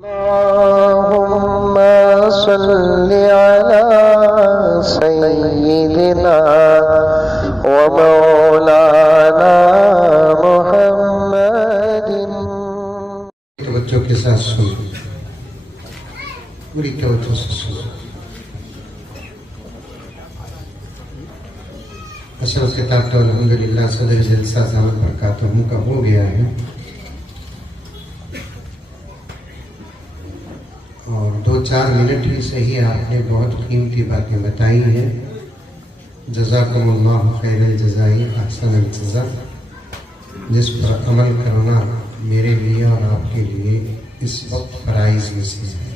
अल्लाहुम्मा सल्लि अला सय्यिदिना व मौलाना मुहम्मदिन। बच्चों के साथ सुनो, पूरी तवज्जो से सुनो। असल किताब तो अल्हम्दुलिल्लाह सदर जलसा ज़ामत बरकातहू का हो गया है और 2-4 मिनट ही सही आपने बहुत कीमती बातें बताई हैं। जज़ाकुमुल्लाहु खैरल जज़ाई अहसनल जज़ा। जिस पर अमल करना मेरे लिए और आपके लिए इस वक्त प्राइज में से है।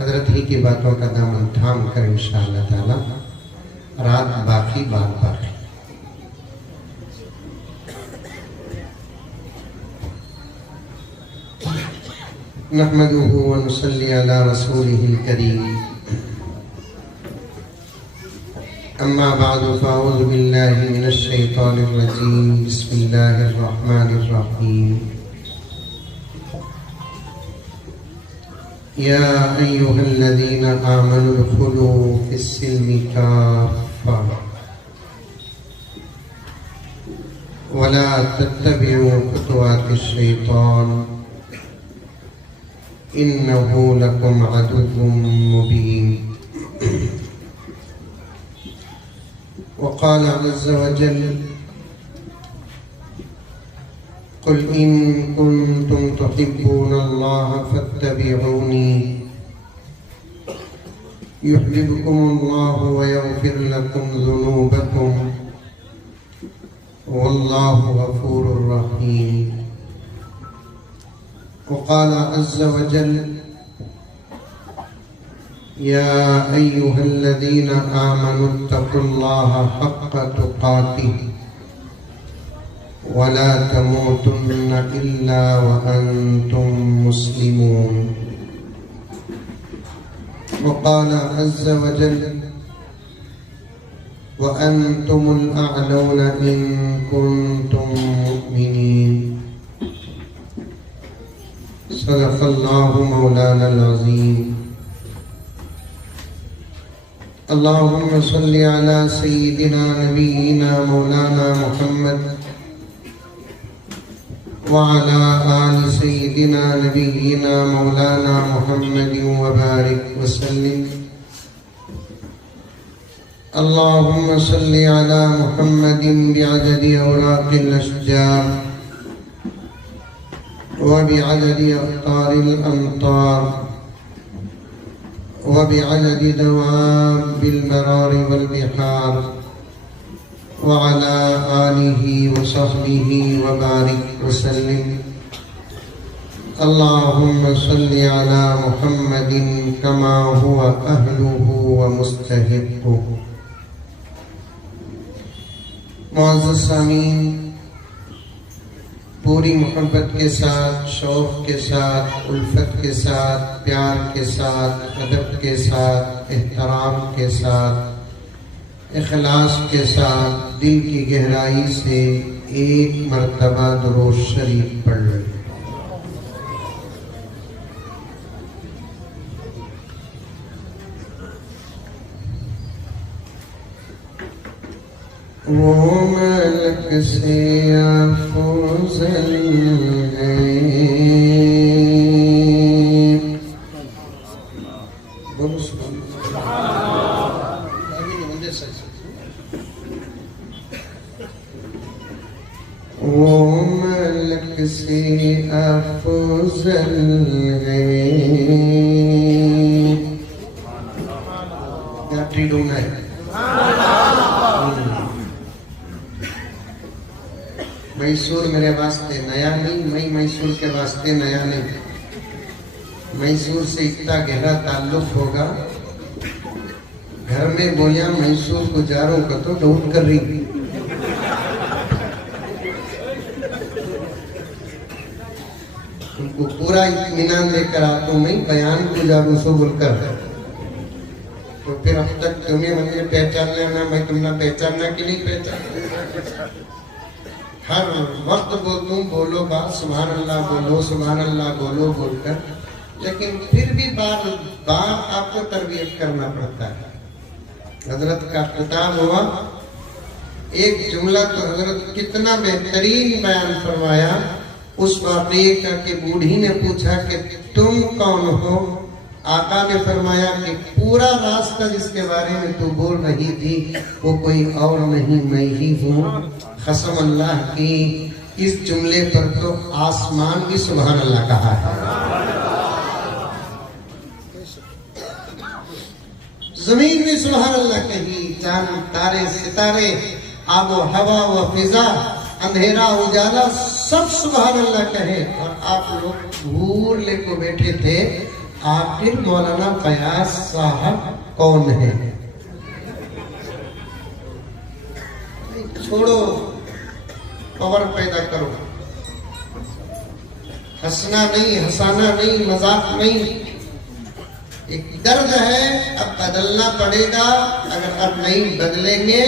हजरत ही की बातों का दामन थाम कर इंशाअल्लाह ताला रात बाकी बार बार नहमदुहु व नुसल्ली अला रसूलिहिल करीम। अम्मा बादु फ़अऊज़ु बिल्लाहि मिनश शैतानिर रजीम। बिस्मिल्लाहिर रहमानिर रहीम। या अय्युहल्लज़ीना आमनु उदखुलू फिस्सिल्मि काफ़्फ़ा वला तत्तबिउ खुतुवातिश शैतान इन्नहु लकुम अदुव्वुम मुबीन। वक़ाल अज़्ज़ व जल क़ुल इन कुन्तुम तुहिब्बूनल्लाह फत्तबिऊनी युह्बिबकुमुल्लाहु व यग़फिर लकुम ज़ुनूबकुम वल्लाहु गफ़ूरुर रहीम। वक़ाल अज़्ज़ व जल या अय्युहल्लज़ीना आमनुत्तक़ुल्लाह हक़्क़ तुक़ातिहि वला तमूतुन्न इल्ला व अंतुम मुस्लिमून। वक़ाल अज़्ज़ व जल व अंतुमुल अअलौना इन कुन्तुम मुमिनीन। सदक़ल्लाहु मौलानल अज़ीम। अल्लाहुम्मा सल्लि अला सय्यिदिना नबिय्यिना मौलाना मुहम्मद व अला आलि सय्यिदिना नबिय्यिना मौलाना मुहम्मदिन व बारिक व सल्लिम। अल्लाहुम्मा सल्लि अला मुहम्मदिन बिअददि औराक़िल अशजार व बिअददि अक़तारिल अमतार व बिअददि दवाबिल बरारि वल बिहार व अला आलिहि व सहबिहि व बारिक व सल्लिम। अल्लाहुम्मा सल्लि अला मुहम्मदिन कमा हुवा अहलुहु व मुस्तहिक़्क़ुहु। मुअज़्ज़ज़ सामीन, पूरी मोहब्बत के साथ, शौक़ के साथ, उल्फत के साथ, प्यार के साथ, अदब के साथ, एहतराम के साथ, इखलास के साथ, दिल की गहराई से एक मर्तबा दुरूद शरीफ पढ़ लें। वो मलक से अफ़ज़ल है, बोलो वो मलक से अफ़ज़ल है। गाठी ढूंढना है। मैसूर मेरे वास्ते नया नहीं, मैं मैसूर के वास्ते नया नहीं। मैसूर से इतना गहरा ताल्लुक होगा, घर में बोलिया मैसूर गुजारों का तो ढूंढ कर रही। उनको पूरा इत्मीनान लेकर आता हूँ, मैं बयान गुजारूं सो बोलकर। तो फिर अब तक तुम्हें मुझे पहचान लेना, मैं तुम्हें पहचानना कि नहीं पहचान। हर वक्त बोलो सुभान अल्लाह बोलो बोलकर, लेकिन फिर भी बार बार आपको तरबियत करना पड़ता है। हजरत का खिताब हुआ, एक जुमला तो हजरत कितना बेहतरीन बयान फरमाया उस वाक़ये का कि बूढ़ी ने पूछा कि तुम कौन हो? आका ने फरमाया कि पूरा रास्ता जिसके बारे में तू बोल रही थी वो कोई और नहीं, मैं ही हूँ। कसम अल्लाह की, इस जुमले पर तो आसमान भी सुभान अल्लाह कहा है, जमीन भी सुभान अल्लाह कही, चांद तारे सितारे आबो हवा व फिजा अंधेरा उजाला सब सुभान अल्लाह कहे। और आप लोग भूल लेको बैठे थे आखिर मौलाना फयाज साहब कौन है? छोड़ो, पावर पैदा करो, हंसना नहीं, हंसाना नहीं, मजाक नहीं। एक दर्द है, अब बदलना पड़ेगा। अगर अब नहीं बदलेंगे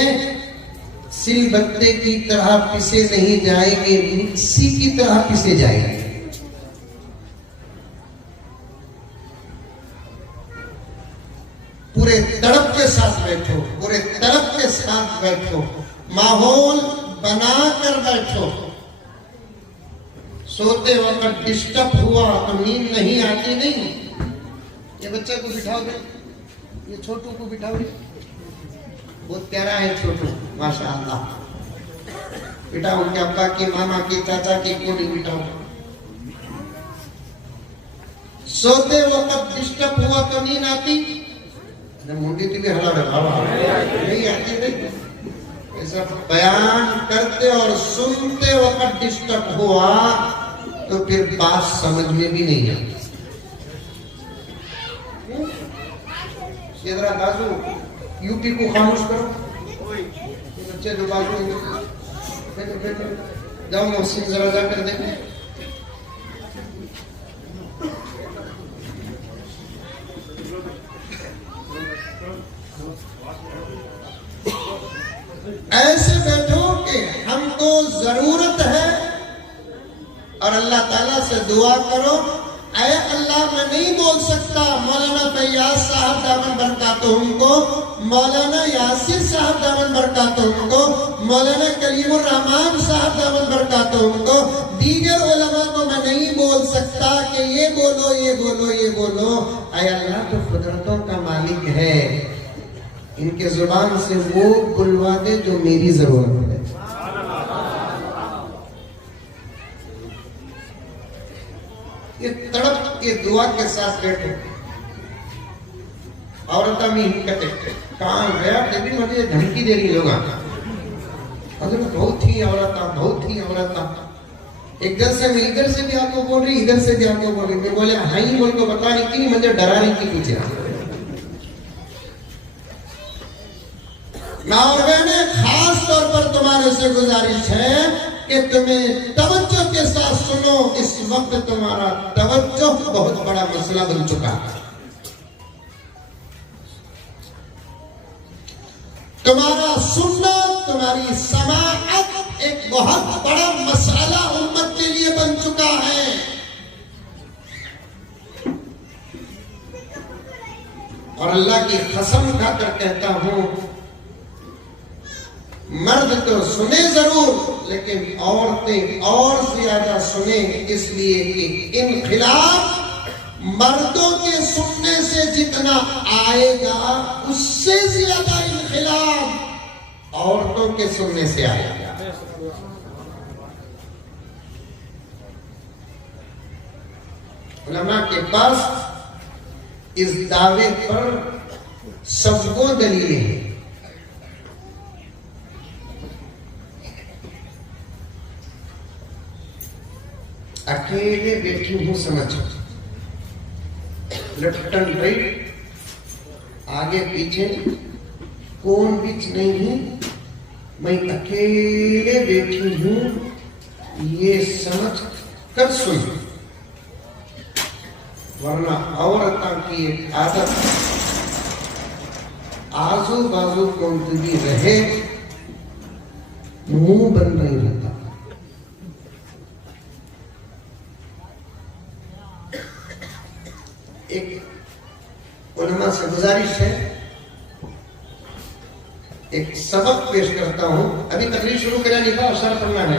सिल बत्ते की तरह पिसे नहीं जाएंगे, मिक्सी की तरह पिसे जाएंगे। पूरे तड़प के साथ बैठो, पूरे तड़प के साथ बैठो, माहौल बनाकर बैठो। सोते वक्त डिस्टर्ब हुआ तो नींद नहीं आती, नहीं। ये बच्चे को बिठाओ, ये छोटू को बिठाओ, बहुत प्यारा है छोटू, माशाअल्लाह। बिठाओ, उनके अब्बा की, मामा की, चाचा की को भी बिठाओ। सोते वक्त डिस्टर्ब हुआ तो नींद आती? मुंडी भी हला नहीं आती, नहीं। ऐसा बयान करते और सुनते वक्त डिस्टर्ब हुआ तो फिर बात समझ में भी नहीं आती। ये जरा बाजू यूपी को खामोश करो, बच्चे जो बाजू जाओ, मोहसिन जरा जाकर देखो। ऐसे बैठो कि हमको जरूरत है और अल्लाह ताला से दुआ करो, ऐ अल्लाह मैं नहीं बोल सकता मौलाना फैयाज साहब दामन बरकातुहू को, मौलाना यासिर साहब दामन बरकातुहू को, मौलाना कलीमुर रहमान साहब दामन बरकातुहू को, दीगर उलमा को मैं नहीं बोल सकता कि ये बोलो ये बोलो ये बोलो। ऐ अल्लाह तो कुदरतों का मालिक है, इनके जुबान से वो बुलवा दे जो मेरी जरूरत है। ये तड़प के दुआ के साथ बैठो। औरत कहाँ गया लेकिन मुझे धमकी दे रही लोग, बहुत ही औरत। इधर से मैं इधर से भी आपको बोल रही, इधर से भी आपको बोल रही। मैं बोले हाँ ही बोल को बता रही थी, मुझे डरा रही थी पीछे। मैंने खास तौर पर तुम्हारे से गुजारिश है कि तुम्हें तवज्जो के साथ सुनो। इस वक्त तुम्हारा तवज्जो बहुत बड़ा मसला बन चुका है। तुम्हारा सुनना, तुम्हारी समाअत एक बहुत बड़ा मसला उम्मत के लिए बन चुका है। और अल्लाह की कसम खाकर कहता हूं, मर्द तो सुने जरूर लेकिन औरतें और ज्यादा सुने, इसलिए कि इनखिलाफ मर्दों के सुनने से जितना आएगा उससे ज्यादा इनखिलाफ औरतों के सुनने से आएगा। उलमा के पास इस दावे पर सबको दलीलें हैं। अकेले बैठी हूं समझ, लेफ्ट एंड राइट, आगे पीछे कौन बीच नहीं है, मैं अकेले बैठी हूं ये समझ कर सुन। वरना औरतों की एक आदत, आजू बाजू कौन भी रहे मुंह बंद नहीं रहता। एक उलमा से गुजारिश है, एक सबक पेश करता हूं। अभी तकरीर शुरू करा नहीं था, अशर पढ़ना है।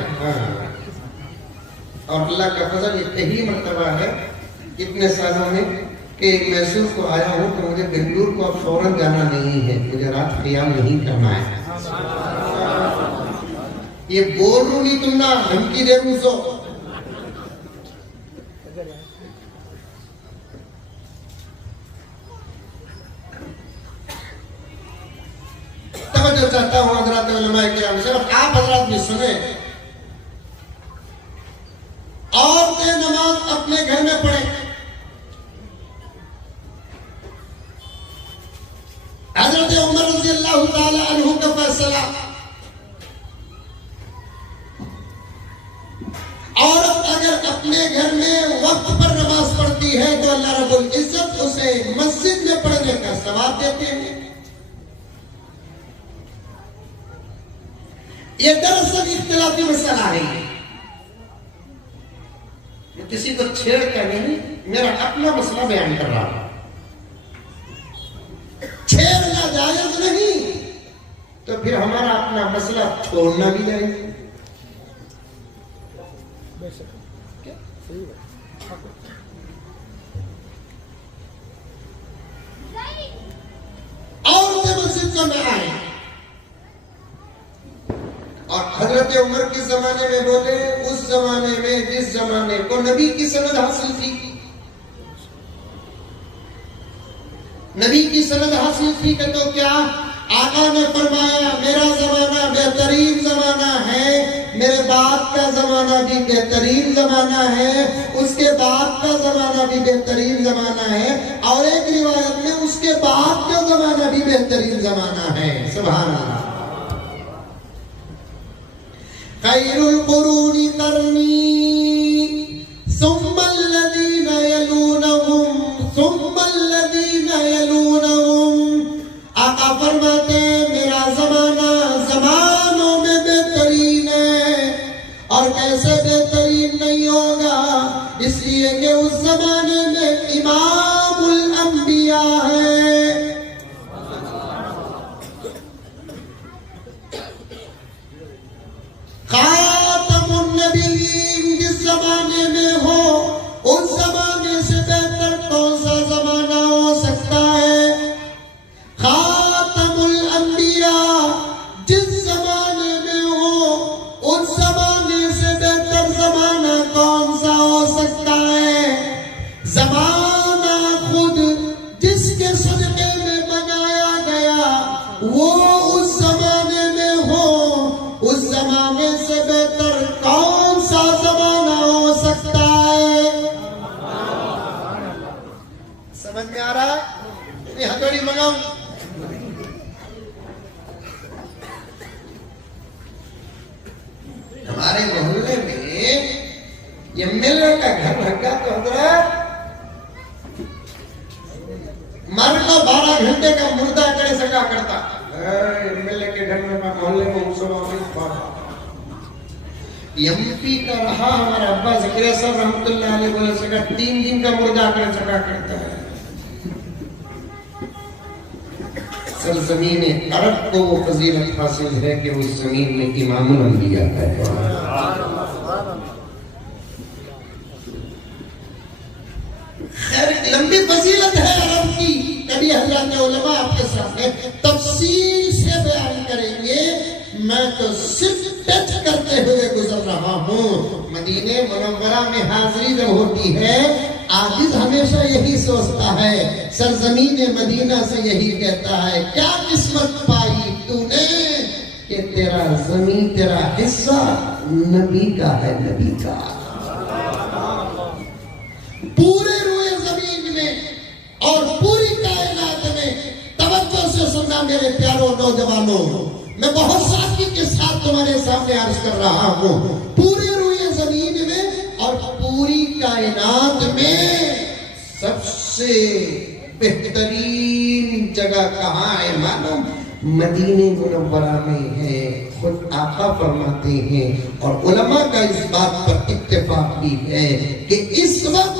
और अल्लाह का फजल ये पहली मर्तबा है इतने सालों में कि मैसूर को आया हूं तो मुझे बेंगलुरु को अब फौरन जाना नहीं है, मुझे रात ख्याल नहीं करना है। ये बोल रू नहीं, तुम ना धमकी दे रू सो। तवज्जो चाहता हूं हज़रात उलमाए किराम से, आप हज़रात भी सुने। औरतें नमाज अपने घर में पढ़े। हज़रत उमर रज़ी अल्लाह ताला अन्हु का फैसला, औरत अगर अपने घर में वक्त पर नमाज पढ़ती है तो अल्लाह रब्बुल इज्जत उसे मस्जिद में पढ़ने का सवाब देते हैं। ये दरअसल इख्तिलाफी मसला है, किसी को छेड़ कर नहीं, मेरा अपना मसला बयान कर रहा हूं। छेड़ना जायज नहीं तो फिर हमारा अपना मसला छोड़ना भी जाएगा। औरतें मस्जिद में आए और हजरत उमर के जमाने में बोले, उस जमाने में जिस जमाने को नबी की सनद हासिल थी, नबी की सनद हासिल थी कि तो क्या आका ने फरमाया मेरा जमाना बेहतरीन जमाना है, मेरे बाप का जमाना भी बेहतरीन जमाना है, उसके बाप का जमाना भी बेहतरीन जमाना है, और एक रिवायत में उसके बाप का जमाना भी बेहतरीन जमाना है। सुभान अल्लाह। खैरुल कुरूनी करनी सुम्मल्लज़ीना यलूनहुम सुम्मल्लज़ीना यलूनहुम। आका फरमाते मेरा जमाना जमानों में बेहतरीन है, और कैसे बेहतरीन नहीं होगा, इसलिए कि उस जमाने में इमामुल अंबिया है। खातमुन नबीयीन जिस जमाने में हो, उस जमाने से बेहतर कौन सा जमाना हो सकता है। खातमुल अंबिया जिस जमाने में हो, उस जमाने से बेहतर जमाना कौन सा हो सकता है। जमाना खुद जिसके सदके में बनाया गया, वो उस जमाने में हो, उस जमाने से बेहतर कौन सा जमाना हो सकता है। समझ में आ रहा है? ये हथौड़ी मंगाऊं? हमारे मोहल्ले में ये मिलर का घर भगा तो हजरत मर को 12 घंटे का मुर्दा करे सका करता। एमएलए के घर में मोहल्ले में एमपी का रहा हमारा अब्बा ज़करिया साहब रहमतुल्लाह अलैह बोले सका 3 दिन का मुर्दा करे सका करता है। सरजमीन अरब को वो फजीलत हासिल है कि उस जमीन में इमामुल अंबिया है। खैर लंबी फजीलत है अरब की, कभी हज़रात उलमा आपके सामने तफसील से बयान करेंगे। मैं तो सिर्फ टच करते हुए गुजर रहा हूँ। मदीने मुनव्वरा में हाजिरी जब होती है, आजिज़ हमेशा यही सोचता है, सरजमीन मदीना से यही कहता है, क्या किस्मत पाई तूने कि तेरा जमीन तेरा हिस्सा नबी का है, नबी का। पूरे रुए जमीन में और पूरी कायनात में तवज्जो से सुनना मेरे प्यारों नौजवानों, मैं बहुत सादगी के साथ तुम्हारे सामने अर्ज कर रहा हूँ। पूरे रुए जमीन में और पूरी कायनात में सबसे बेहतरीन जगह कहाँ है मालूम? मदीने मुनव्वरा में है। खुद आका फरमाते हैं और उलमा का इस बात पर इत्तेफाक भी है कि इस वक्त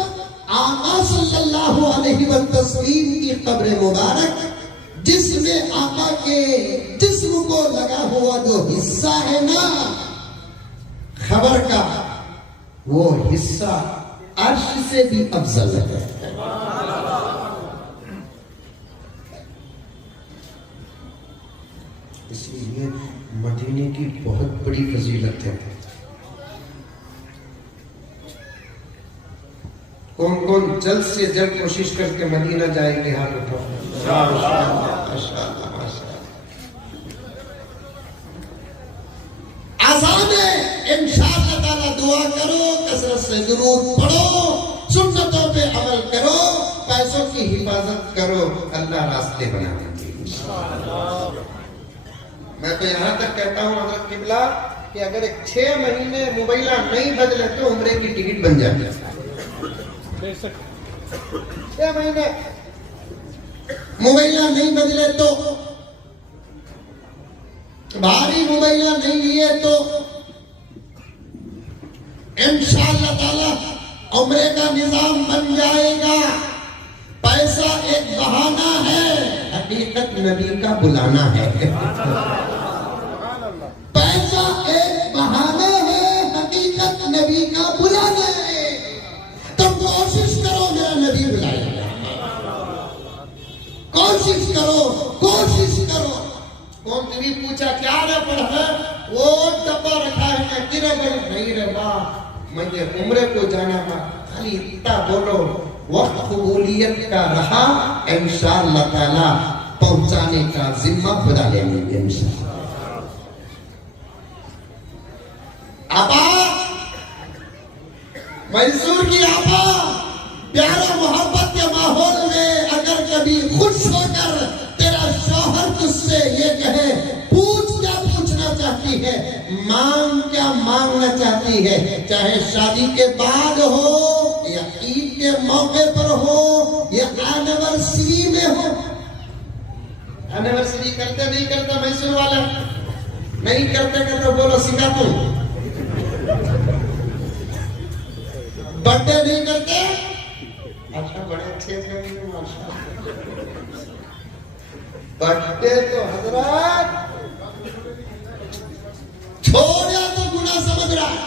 आका सल्लल्लाहु अलैहि वसल्लम की कब्र मुबारक, जिसमें आका के जिस्म को लगा हुआ जो हिस्सा है ना खबर का, वो हिस्सा अर्श से भी अफजल है। इसलिए मदीने की बहुत बड़ी फजीलत है। कौन कौन जल्द से जल्द कोशिश करके मदीना जाएंगे? हाथ उठाओ। आसान है, इंशाअल्लाह ताला दुआ करो, कसरत से दुरूद पढ़ो, सुन्नतों पे अमल करो, पैसों की हिफाजत करो, अल्लाह रास्ते बना देंगे। मैं तो यहाँ तक कहता हूँ हज़रत किबला कि अगर एक 6 महीने मोबाइला नहीं बदले तो उम्रे की टिकट बन जाती है। 6 महीने मोबाइला नहीं बदले तो, भारी मोबाइला नहीं लिए तो इंशाअल्लाह ताला उम्रे का निजाम बन जाएगा। पैसा एक बहाना है, हकीकत नबी का बुलाना है। पैसा एक बहाना है, हकीकत नबी का बुलाना है। तुम कोशिश करो मेरा नबी बुलाएगा, कोशिश करो, कोशिश करो। कौन तुम्हें पूछा क्या रे पढ़ा, वो डब्बा रखा है ना किरे नहीं रे माँ, मुझे उम्रे को जाना माँ, खाली इतना बोलो, वक्त कबूलियत का रहा, इंशाअल्लाह ताला पहुंचाने का जिम्मा खुदा लेंगे इंशाअल्लाह। आपा मैसूर की आपा, प्यारा मोहब्बत के माहौल में अगर कभी खुश होकर तेरा शौहर तुझसे ये कहे, पूछ क्या पूछना चाहती है, मांग क्या मांगना चाहती है, चाहे शादी के बाद हो या ईद के मौके पर हो या एनिवर्सरी में हो। एनिवर्सरी करते नहीं करते मैसूर वाला? नहीं करते करते बोलो सिखा तू। बर्थडे नहीं करते? अच्छा, बड़े अच्छे से माशाल्लाह। बर्थडे तो हजरत छोड़ा तो गुना समझ रहा है।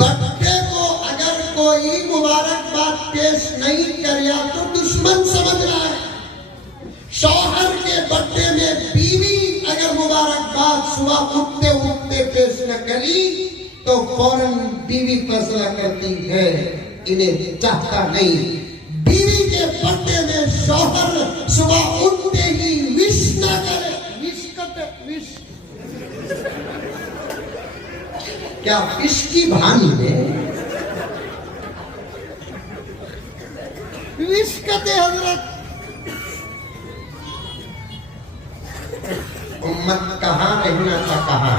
बर्थडे को अगर कोई मुबारकबाद पेश नहीं किया तो दुश्मन समझ रहा है। शौहर के बर्थडे में बीवी अगर मुबारकबाद सुबह उठते उठते पेश न करी तो फौरन बीवी फैसला करती है इन्हें चाहता नहीं। बीवी के बर्थडे में शौहर सुबह उठते ही विश न करे, विश करते, विश क्या विश की भानी में विश करते हजरत। उम्मत कहाँ रहना था, कहाँ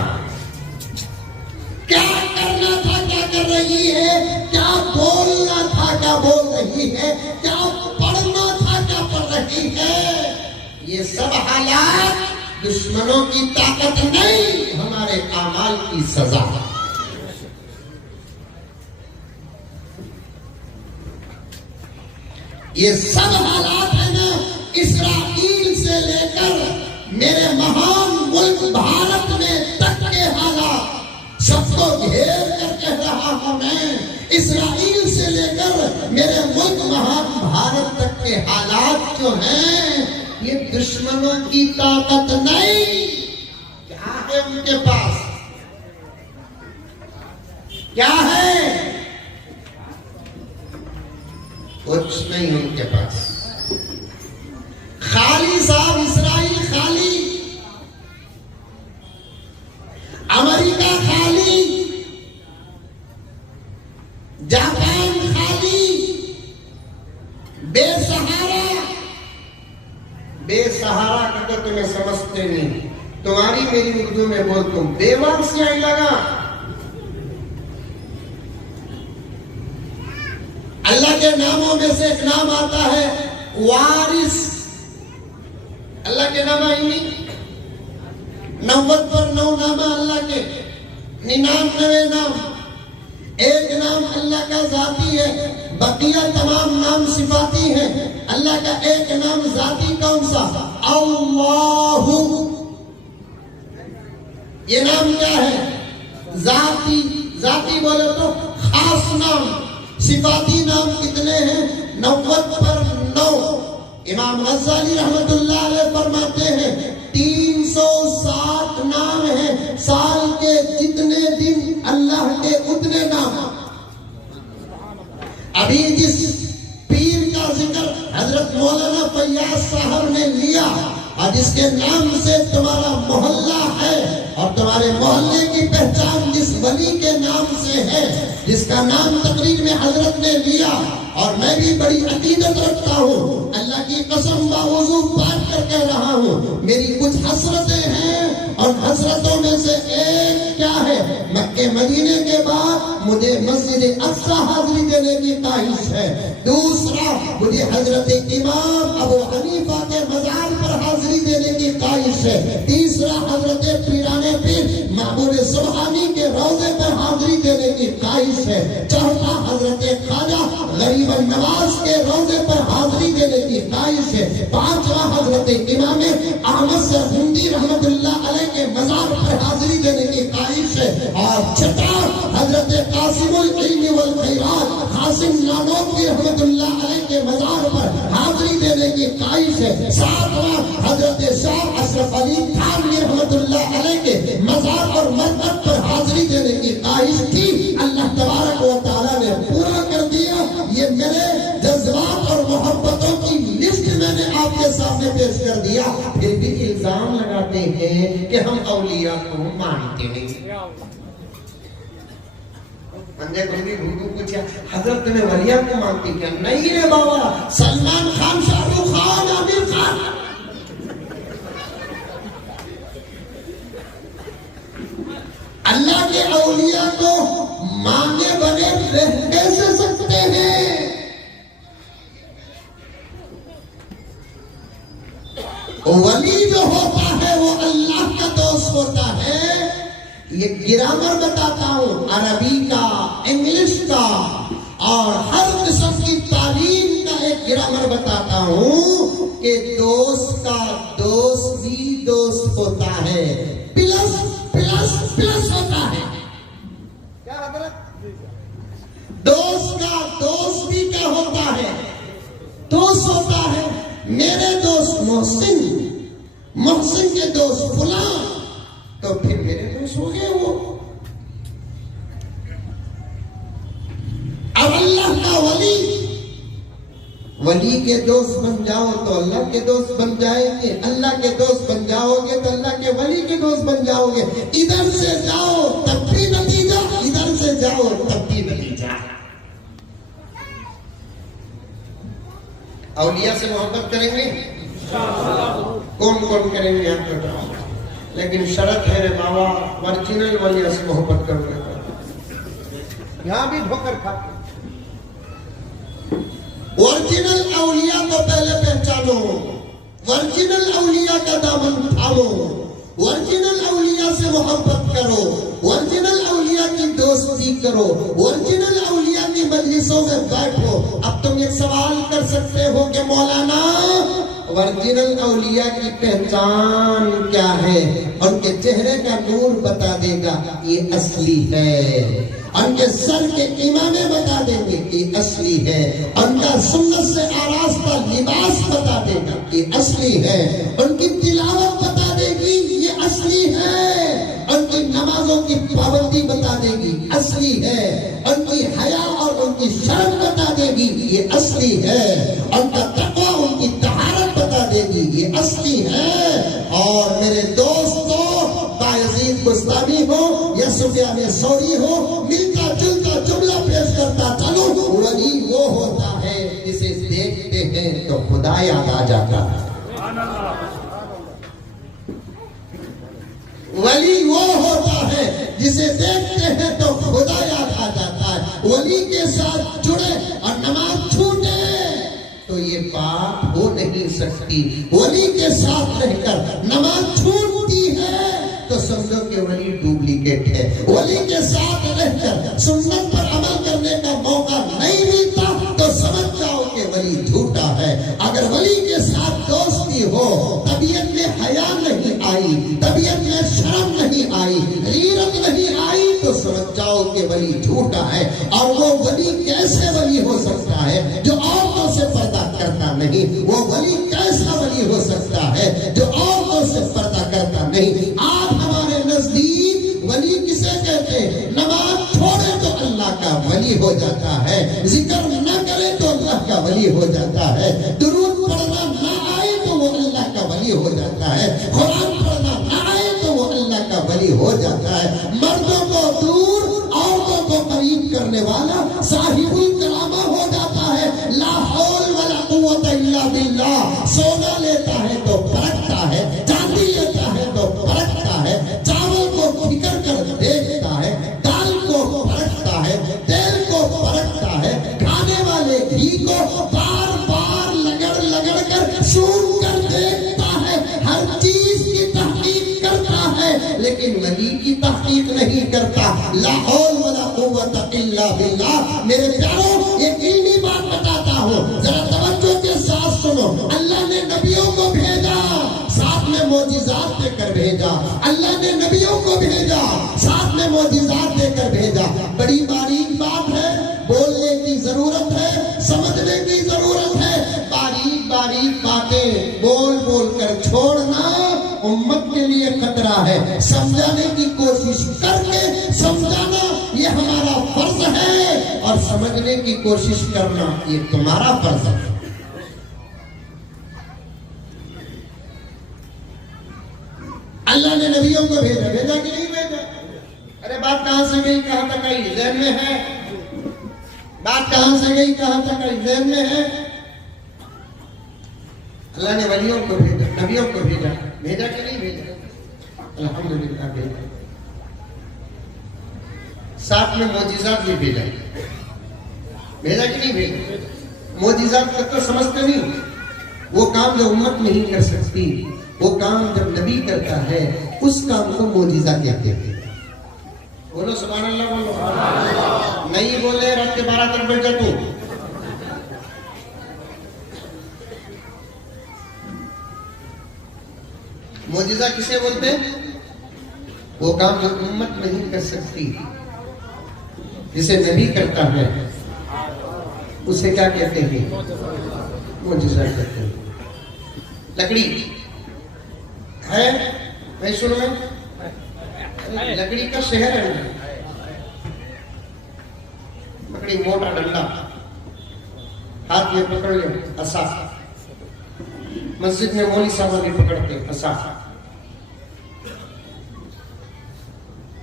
क्या करना था, क्या कर रही है, क्या बोलना था, क्या बोल रही है, क्या पढ़ना था, क्या पढ़ रही है। ये सब हालात दुश्मनों की ताकत नहीं, हमारे आमाल की सजा। ये सब हालात है ना, इस्राइल से लेकर मेरे महान मुल्क भारत में तक के हालात, सबको घेर कर कह रहा हूं मैं, इस्राइल से लेकर मेरे मुल्क महान भारत तक के हालात जो हैं, ये दुश्मनों की ताकत नहीं। क्या है उनके पास, क्या है? कुछ नहीं उनके पास। खाली साहब इस्राइल खाली, अमेरिका खाली, जापान खाली, बेसहारा। बेसहारा का तो तुम्हें समझते नहीं, तुम्हारी मेरी उर्दू में बोल, तुम बेवार से आई लगा। अल्लाह के नामों में से एक नाम आता है वारिस। अल्लाह के नाम आई नहीं, 90 पर 9 नाम अल्लाह के, 99 नाम। एक नाम अल्लाह का जाती है, बकिया तमाम नाम सिफाती हैं। अल्लाह का एक नाम जाती कौन सा? अल्लाहु। ये नाम क्या है? जाती। जाती बोले तो खास नाम। सिफाती नाम कितने हैं? 90 पर 9। इमाम गज़ाली रहमतुल्लाह अलैह फरमाते हैं 360 नाम है। साल के जितने दिन अल्लाह के उतने नाम। अभी जिस पीर का जिक्र हजरत मौलाना फैयाज साहब ने लिया और जिसके नाम से तुम्हारा मोहल्ला है और तुम्हारे मोहल्ले की पहचान जिस वली के नाम से है, जिसका नाम तकरीर में हजरत ने लिया, और मैं भी बड़ी अकीदत रखता हूँ, अल्लाह की कसम बावजू बात कर कह रहा हूँ, मेरी कुछ हसरतें हैं और हसरतों में से एक क्या है? मक्के मदीने के बाद मुझे मस्जिद अक्सा हाजिरी देने की ख्वाहिश है। दूसरा, मुझे हजरत इमाम अबू हनीफा के मजार पर हाजिरी देने की ख्वाहिश है। तीसरा, हजरत पीराने पीर महबूब सुबहानी के रोजे पर हाजिरी देने की ख्वाहिश है। चौथा, हजरत ख्वाजा गरीब नवाज के रोजे पर हाजिरी देने की ख्वाहिश है। पांचवा, हजरत इमाम अहमद से हिंदी रहमतुल्लाह अलैह के मजार पर हाजिरी देने की ख्वाहिश है। और छठा, हजरत कासिमुल इल्म वल खैरात कासिम नानोवी रहमतुल्लाह अलैह के मजार पर हाजिरी देने की ख्वाहिश है। सातवां, हजरत शाह अशरफ अली थानवी रहमतुल्लाह अलैह के मजार और मरकज पर हाजिरी देने की ख्वाहिश थी। अल्लाह तबारक व तआला ने पूरा कर दिया। ये मेरे जज्बात और मोहब्बतों की लिस्ट मैंने आपके सामने पेश कर दिया। फिर भी इल्जाम लगाते हैं कि हम औलिया को मानते नहीं। अंदर कोई भी भूतू पूछा, हजरत तुम्हें वलिया को मानती क्या? नहीं रे बाबा, सलमान खान, शाहरुख खान, आमिर खान। अल्लाह के औलिया को माने बने रह कैसे सकते हैं? वली जो होता है वो अल्लाह का दोस्त होता है। ये ग्रामर बताता हूं, अरबी का, इंग्लिश का और हर किस्म की तालीम का एक ग्रामर बताता हूं कि दोस्त का दोस्त भी दोस्त होता है, प्लस प्लस प्लस होता है। क्या हजरत? दोस्त का दोस्त भी क्या होता है? दोस्त होता है। मेरे दोस्त मोहसिन, मोहसिन के दोस्त फुला, तो फिर मेरे दोस्त हो गए वो। अब अल्लाह का वली, वली के दोस्त बन जाओ तो अल्लाह के दोस्त बन जाएंगे, अल्लाह के दोस्त बन जाओगे तो अल्लाह के वली के दोस्त बन जाओगे। इधर से जाओ तब भी नतीजा, इधर से जाओ तब भी नतीजा। औलिया से मोहब्बत करेंगे? कौन कौन करेंगे आप बताओ? लेकिन शर्त है रे बाबा, ओरिजिनल औलिया से मोहब्बत करोगे। यहां भी धोकर खाते। ओरिजिनल औलिया को पहले पहचानो, ओरिजिनल औलिया का दामन थामो, ओरिजिनल औलिया से मोहब्बत करो, ओरिजिनल औलिया की दोस्ती करो, ओरिजिनल औलिया की मजलिसों में बैठो। अब तुम एक सवाल कर सकते हो कि मौलाना ओरिजिनल औलिया की पहचान क्या है? उनके चेहरे का नूर बता देगा ये असली है, उनके सर के इमामे बता देंगे ये असली है, उनका सुन्नत से आरास्ता लिबास बता देगा ये असली है, उनकी तिलावत बता देगी ये असली है, उनकी नमाजों की पाबंदी बता देगी असली है, उनकी हया और उनकी शर्म बता देगी ये असली है, उनका तक़वा, उनकी तहारत बता देगी ये असली है। और मेरे दोस्तों, बायजीद बुस्तामी हो या सुफियान सौरी हो, मिलता जुलता जुमला पेश करता चलो, वली वो होता है जिसे देखते हैं तो खुदा याद आ जाता है। वली वो होता है जिसे देखते हैं तो खुदा याद आ जाता है। वली के साथ जुड़े और नमाज छूटे तो ये बात हो नहीं सकती। वली के साथ रहकर नमाज छूटती है तो समझो कि वली डुप्लीकेट है। वली के साथ रहकर सुन्नत पर अमल करने का मौका और वो वली कैसे वली हो सकता है जो औरतों से पर्दा करता नहीं? वो वली कैसा वली हो सकता है जो औरतों से पर्दा करता नहीं? आप हमारे नजदीक वली किसे कहते हैं? नमाज छोड़े तो अल्लाह का वली हो जाता है, जिक्र न करे तो अल्लाह का वली हो जाता है, दुरूद पढ़ना ना आए तो वो अल्लाह का वली हो जाता है, कुरान पढ़ना ना आए तो वो अल्लाह का वली हो जाता है। मर्दों को दूर औरतों को करीब करने वाला साहिबुल कलामा हो जाता है। ला हौल वला कुव्वत इल्ला बिल्लाह। सोना लेता है तो परखता है, चांदी लेता है तो परखता है, चावल को फिकर कर देखता है, दाल को परखता है, तेल को परखता है, खाने वाले घी को बार बार लगड़ लगड़ कर सूंघ कर देखता है, हर चीज की तहकीक करता है, लेकिन वली की तहकीक नहीं करता। ला हौल वला कुव्वत इल्ला बिल्लाह। मेरे प्यारों, यकीनी बात बताता हूँ, जरा तवज्जो के साथ सुनो। अल्लाह ने नबियों को भेजा, साथ में मोजिज़ात देकर भेजा। अल्लाह ने नबियों को भेजा, साथ में मोजिज़ात देकर भेजा। बड़ी बारीक बात है, बोलने की जरूरत है, समझने की जरूरत है। बारीक बारीक बातें बोल बोल कर छोड़ना उम्मत के लिए खतरा है। समझाने की कोशिश करके समझाना ये हमारा फर्ज है, और समझने की कोशिश करना ये तुम्हारा फर्ज है। अल्लाह ने नबियों को भेजा, भेजा कि नहीं भेजा? अरे बात कहां से गई कहां तक आई? ज़हन में है? बात कहां से गई कहां तक आई? ज़हन में है? अल्लाह ने वलियों को भेजा, नबियों को भेजा, भेजा कि नहीं भेजा? अल्हम्दुलिल्लाह भेजा। साथ में मोजिज़ात भी भेजा, भेजा कि नहीं भेजा? मोजिज़ात तक तो समझते नहीं। वो काम जो उम्मत नहीं कर सकती, वो काम जब नबी करता है, उस काम को मोजिज़ा कहते हैं। बोलो सुभान अल्लाह, बोलो। नहीं बोले रात के 12 तक बैठ जा तू। मोजिज़ा किसे बोलते हैं? वो काम जो उम्मत नहीं कर सकती, जिसे नबी करता है, उसे क्या कहते हैं? मोजिज़ा कहते हैं। लकड़ी है मैसूर में, लकड़ी का शहर है। लकड़ी, मोटा डंडा हाथ में पकड़ ले, असा। मस्जिद में मौली साहब भी पकड़ते असा।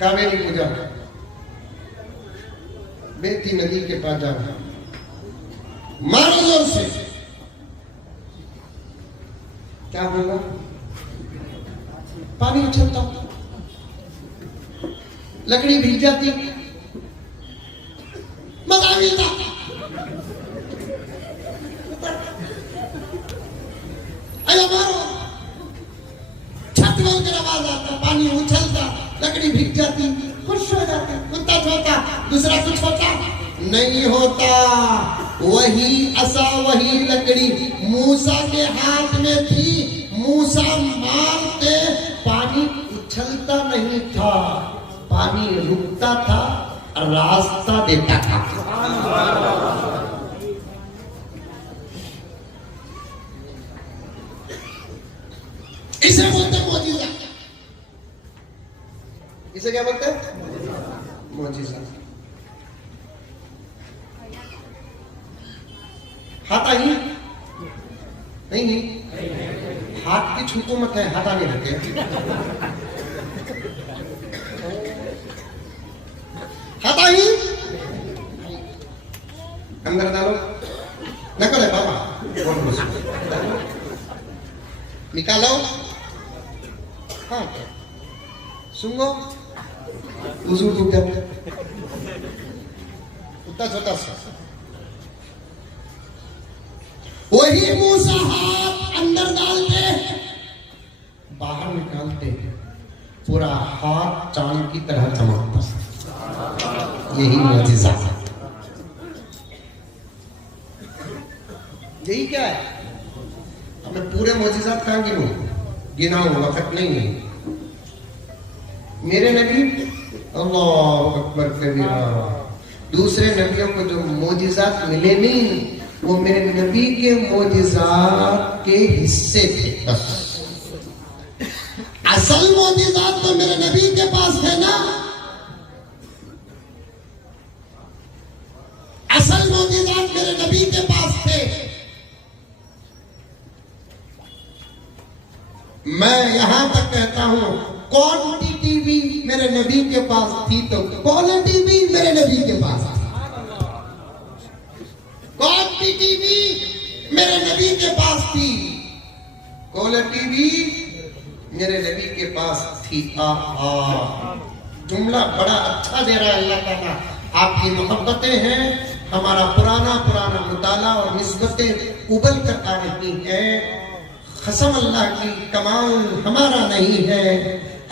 कावेरी पूजा, बेती नदी के पास जाना, मारो जोर से, क्या होगा? पानी उछलता, लकड़ी भीग जाती, मजा मिलता। अरे मारो, छत बोलकर आवाज आता, पानी उछलता, लकड़ी भीग जाती, खुश हो जाती। कुत्ता छोटा, दूसरा कुछ होता नहीं होता। वही असा, वही लकड़ी मूसा के हाथ में थी। मूसा मारते, पानी उछलता नहीं था, पानी रुकता था, रास्ता देता था। इसे बोलते हैं मोजिज़ा। इसे क्या बोलते हैं? मोजिज़ा। हाथा ही नहीं, हाथ की हुकूमत है, हाथा नहीं रखे। हाथा ही अंदर डालो, नकल है बाबा, निकालो। हाँ, सुंगो, वुज़ू टूट जाता, उतना छोटा सा। वही मूसा हाथ अंदर डालते, बाहर निकालते, पूरा हाथ चांद की तरह चमकता। यही मोजिज़ा, यही क्या है? अब मैं पूरे मोजिज़ात कहाँ गिनूं? गिनाऊं, वक्त नहीं है। मेरे नबी, अल्लाहु अकबर कबीरा, दूसरे नबियों को जो मोजिजात मिले नहीं, वो मेरे नबी के मोजिजात के हिस्से थे बस। असल मोजिजात तो मेरे नबी के पास है ना, असल मोजिजात मेरे नबी के पास थे। मैं यहां तक कहता हूं क्वांटिटी भी मेरे नबी के पास थी तो क्वालिटी भी मेरे नबी के पास थी। क्वांटिटी भी मेरे नबी के पास थी, क्वालिटी भी मेरे नबी के पास थी। जुमला बड़ा अच्छा दे रहा है अल्लाह ताला। आपकी मोहब्बतें हैं, हमारा पुराना मुताला और निस्बतें उबल कर आ रही हैं। कसम अल्लाह की, कमाल हमारा नहीं है,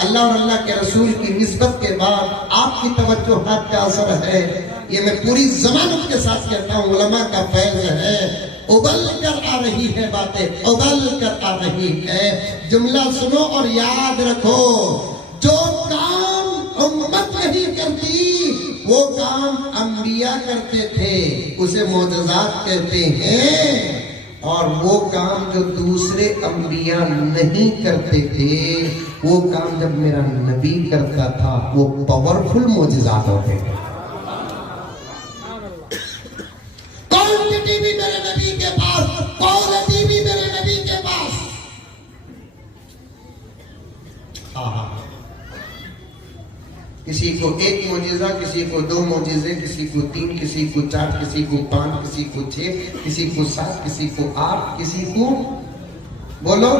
अल्लाह और अल्लाह के रसूल की निस्बत के बाद आपकी तवज्जोहात का असर है। ये मैं पूरी जमानत के साथ कहता हूँ, उलमा का फैज़ है। उबल कर आ रही है बातें, उबल कर आ रही है। जुमला सुनो और याद रखो, जो काम उम्मत नहीं करती वो काम अंबिया करते थे, उसे मोजज़ात कहते हैं। और वो काम जो दूसरे अंबिया नहीं करते थे, वो काम जब मेरा नबी करता था, वो पावरफुल मोजज़ात होते थे। क्वांटिटी भी मेरे नबी के पास, क्वालिटी भी मेरे नबी के पास। किसी को एक मोजिजा, किसी को 2 मोजिजे, किसी को 3, किसी को 4, किसी को 5, किसी को 6, किसी को 7, किसी को 8, किसी को बोलो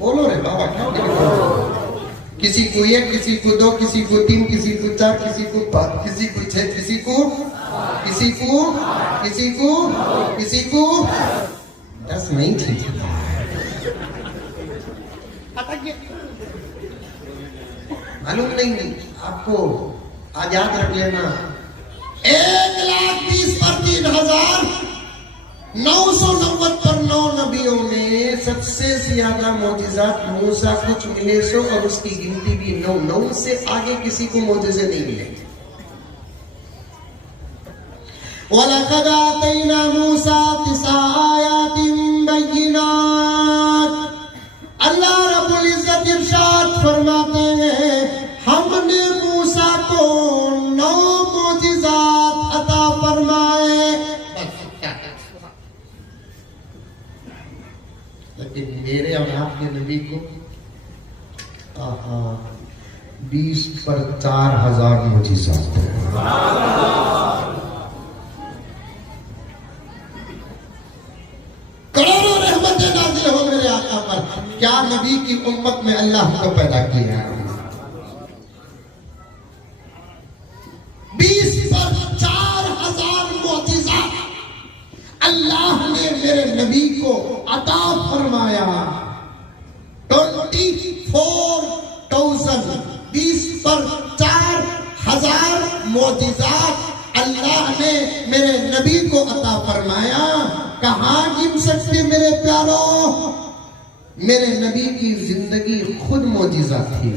बोलो रे बाबा, क्या किसी को 1, किसी को 2, किसी को 3, किसी को 4, किसी को 5, किसी को 6, किसी को 10 नहीं ठीक। मालूम नहीं आपको, आज याद रख लेना, 1,20,000 पर 3,000, 990 पर 9 नबियों में सबसे ज्यादा मोजिज़ात मूसा कुछ मिले सो, और उसकी गिनती भी 9 से आगे किसी को मोजिज़े नहीं मिले। वलक़द आतैना मूसा 9 आयातिन बय्यिनात। अल्लाह रब्बुल इज्जत इरशाद फरमाते हैं, हमने मूसा को 9 मोजिज़ात अता फरमाए। लेकिन मेरे और आपके नबी को 20 पर 4,000 मोजिज़ात। करोड़ों रहमतें नाज़िल हो मेरे आका पर। क्या नबी की उम्मत में अल्लाह को पैदा किया है। 20 पर 4,000 मोजिज़ात अल्लाह ने मेरे नबी को अता फरमाया। 24,000, 20 पर 4,000 मोजिज़ात अल्लाह ने मेरे नबी को अता फरमाया। कहाँ गिन सकते मेरे प्यारों? मेरे नबी की जिंदगी खुद मोजिज़ा थी।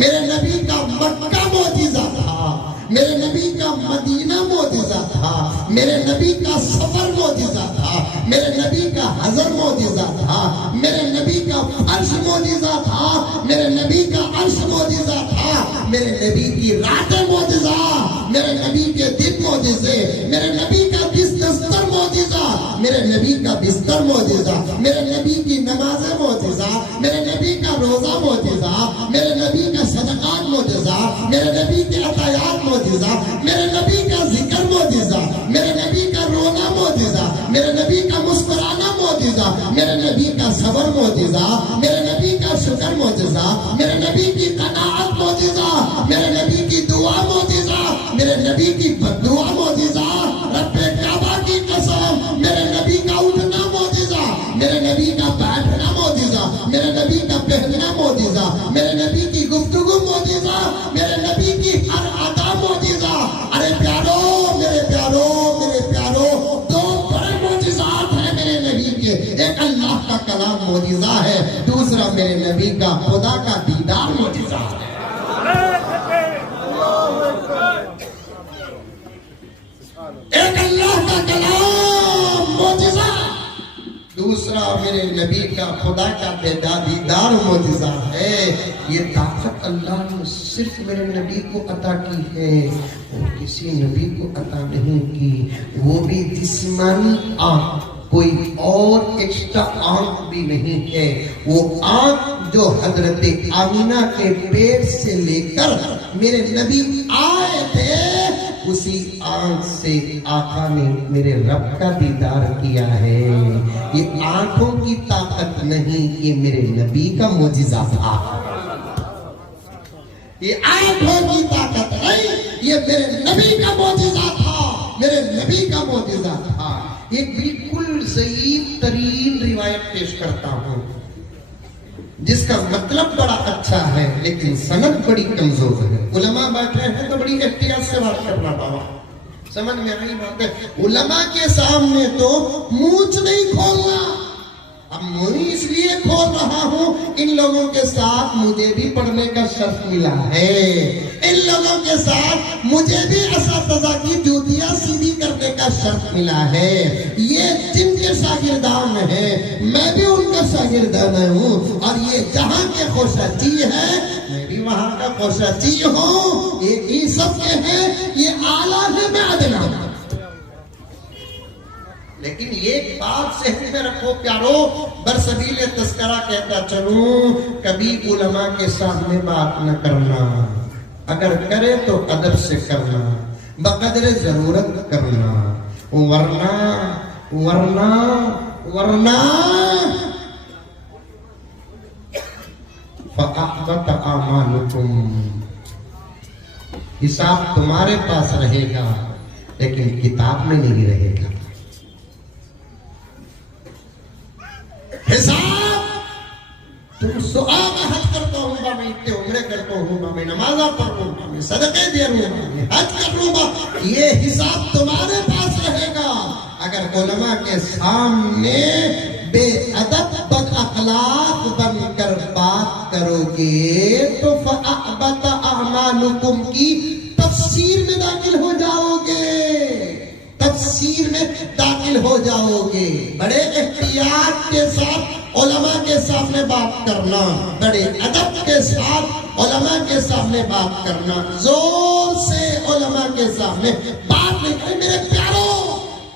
मेरे नबी का मक्का मोजिज़ा था, मेरे नबी का मदीना मोजिज़ा था, मेरे नबी का सफर मोजिज़ा था, मेरे नबी का हज़र मोजिज़ा था, मेरे नबी का फर्श मोजिज़ा था, मेरे नबी का अर्श मोजिज़ा था, मेरे नबी की रातें मोजिज़ा, मेरे नबी के दिन मोजिज़े, मेरे नबी का बिस्तर मोजिज़ा, मेरे नबी का बिस्तर मोजिज़ा, मेरे नबी की नमाज़ें मोजिज़ा, मेरे नबी का रोज़ा मोजिज़ा, मेरे नबी का सदक़ात मोजिज़ा, मेरे नबी के अतायात मोजिज़ा, मेरे नबी का जिक्र मोजिज़ा, मेरे नबी का रोना मोजिज़ा, मेरे नबी का मुस्कुराना मोजिज़ा, मेरे नबी का सबर मोजिज़ा, मेरे नबी का शुक्र मोजिज़ा, मेरे नबी की कनाअत मोजिज़ा, मेरे नबी की दुआ मोजिज़ा, मेरे नबी की बद्दुआ मोजिज़ा। रब्बे काबा की कसम, मेरे नबी का उठना मोजिज़ा, मेरे नबी का बैठना मोजिज़ा, मेरे नबी का पहनना मोजिज़ा, मेरे नबी की गुफ्तगू मोजिज़ा, मेरे नबी की हर अदा मोजिज़ा। अरे प्यारो, मेरे प्यारो, मेरे प्यारो, 2 बड़े मोजिज़ात हैं मेरे नबी के। एक अल्लाह का कलाम मोजिज़ा है, दूसरा मेरे नबी का खुदा का दीदार मोजिज़ा है। एक अल्लाह का कलाम मौजिज़ा, दूसरा मेरे नबी का खुदा का बेदादीदार मौजिज़ा है। ये ताकत अल्लाह ने सिर्फ मेरे नबी को अता की है और किसी नबी को अता नहीं की, वो भी जिस्मानी आंख, कोई और एक्स्ट्रा आंख भी नहीं है। वो आंख जो हजरत आमिना के पेट से लेकर मेरे नबी आए थे, उसी आंख से आका ने मेरे रब का दीदार किया है। ये आंखों की ताकत नहीं, ये मेरे नबी का मौजिज़ा था। ये आंखों की ताकत नहीं, ये मेरे नबी का मौजिज़ा था, मेरे नबी का मौजिज़ा था। एक बिल्कुल सही तरीन रिवायत पेश करता हूं जिसका मतलब बड़ा अच्छा है लेकिन सनद बड़ी कमजोर है। उलमा बैठे हैं तो बड़ी एहतियात से बात करना बाबा, समझ में आई बात है। उलमा के सामने तो मूंछ नहीं खोलना। अब मुंह इसलिए खोल रहा हूं, इन लोगों के साथ मुझे भी पढ़ने का शर्फ मिला है, इन लोगों के साथ मुझे भी असातिज़ा की जूतियां सीधी करने का शर्फ मिला है। ये जिनके शागिर्दान है, मैं भी उनका शागिर्दान हूँ, और ये जहां के खोशाची है, मैं भी वहां का खोशाची हूँ। ये सब के हैं, ये आला है, मैं अदना हूं। लेकिन ये बात सहन में रखो प्यारो, बरसबील तस्करा कहता चलूं, कभी उलमा के सामने बात न करना, अगर करे तो अदब से करना, बकदरे जरूरत करना, वरना वरना वरना फअहबत आमालुकुम, हिसाब तुम्हारे पास रहेगा लेकिन किताब में नहीं रहेगा। हिसाब तुम सुआब हज करता हूँ, मैं इतने उम्रे करता हूँ, मैं नमाजा पढ़ूंगा, मैं सदके दे लूंगा, मैं हज कर लूंगा, ये हिसाब तुम्हारे पास रहेगा। अगर उलमा के सामने बेअदब बद अखलाक बनकर बात करोगे तो फअहबत अमालुकुम की तफसीर में दाखिल हो जाओगे, तफसीर में दाखिल हो जाओगे। बड़े एहतियात के साथ उलमा के सामने बात करना, बड़े अदब के साथ उलमा के सामने बात करना, जोर से उलमा के सामने बात नहीं करें। मेरे प्यारो,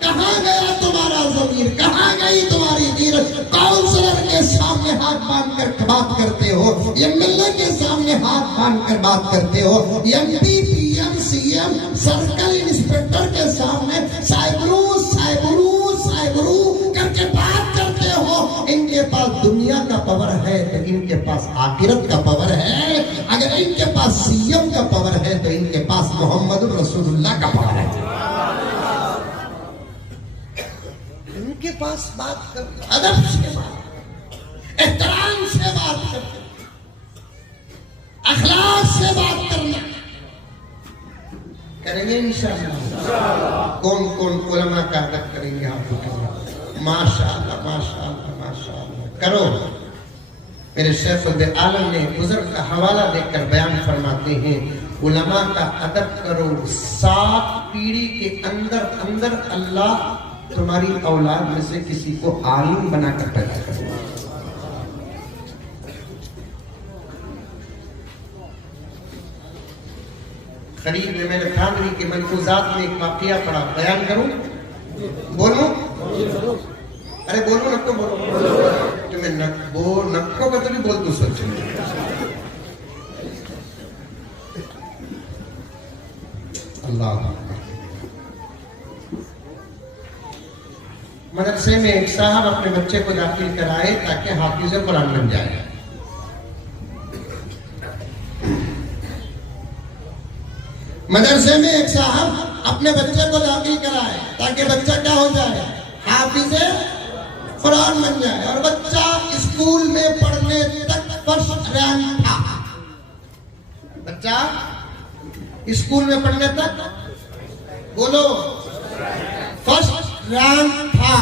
कहाँ गया तुम्हारा ज़मीर, कहाँ गई तुम्हारी नीरज? काउंसलर के सामने हाथ बांध कर बात करते हो, एमएलए के सामने हाथ बांध कर बात करते हो, MP PM CM circle inspector के सामने साइबरू साइबरू साइबरू करके बात करते हो। इनके पास दुनिया का पावर है तो इनके पास आखिरत का पावर है। अगर इनके पास सीएम का पावर है तो इनके पास मोहम्मद रसूलुल्लाह का पावर है। इनके पास बात कर, अदब से बात, एहतराम से बात करना, अखलाक से बात करना करेंगे इंशाअल्लाह। कौन कौन उलमा का अदब करेंगे आप बताइए। माशाअल्लाह माशाअल्लाह माशाअल्लाह करो। मेरे शेख आलम ने बुजुर्ग का हवाला देकर बयान फरमाते हैं, उलमा का अदब करो, 7 पीढ़ी के अंदर अंदर अल्लाह तुम्हारी औलाद में से किसी को आलिम बनाकर पैदा करो। करीब में मैंने थानवी के मलफूजात में एक वाकया पढ़ा, बयान करूं? बोलूं? अरे बोलो न तो बोलो, तुम्हें नक्को का तो भी बोल दो सच में। अल्लाह। मदरसे में एक साहब अपने बच्चे को दाखिल कराए ताकि हाफिज़ कुरान बन जाए। मदरसे में एक साहब अपने बच्चे को दाखिल कराए ताकि बच्चा क्या हो जाए, हाफिज़ कुरान बन जाए। और बच्चा स्कूल में पढ़ने तक फर्स्ट रैंक था। बच्चा स्कूल में पढ़ने तक बोलो फर्स्ट रैंक था,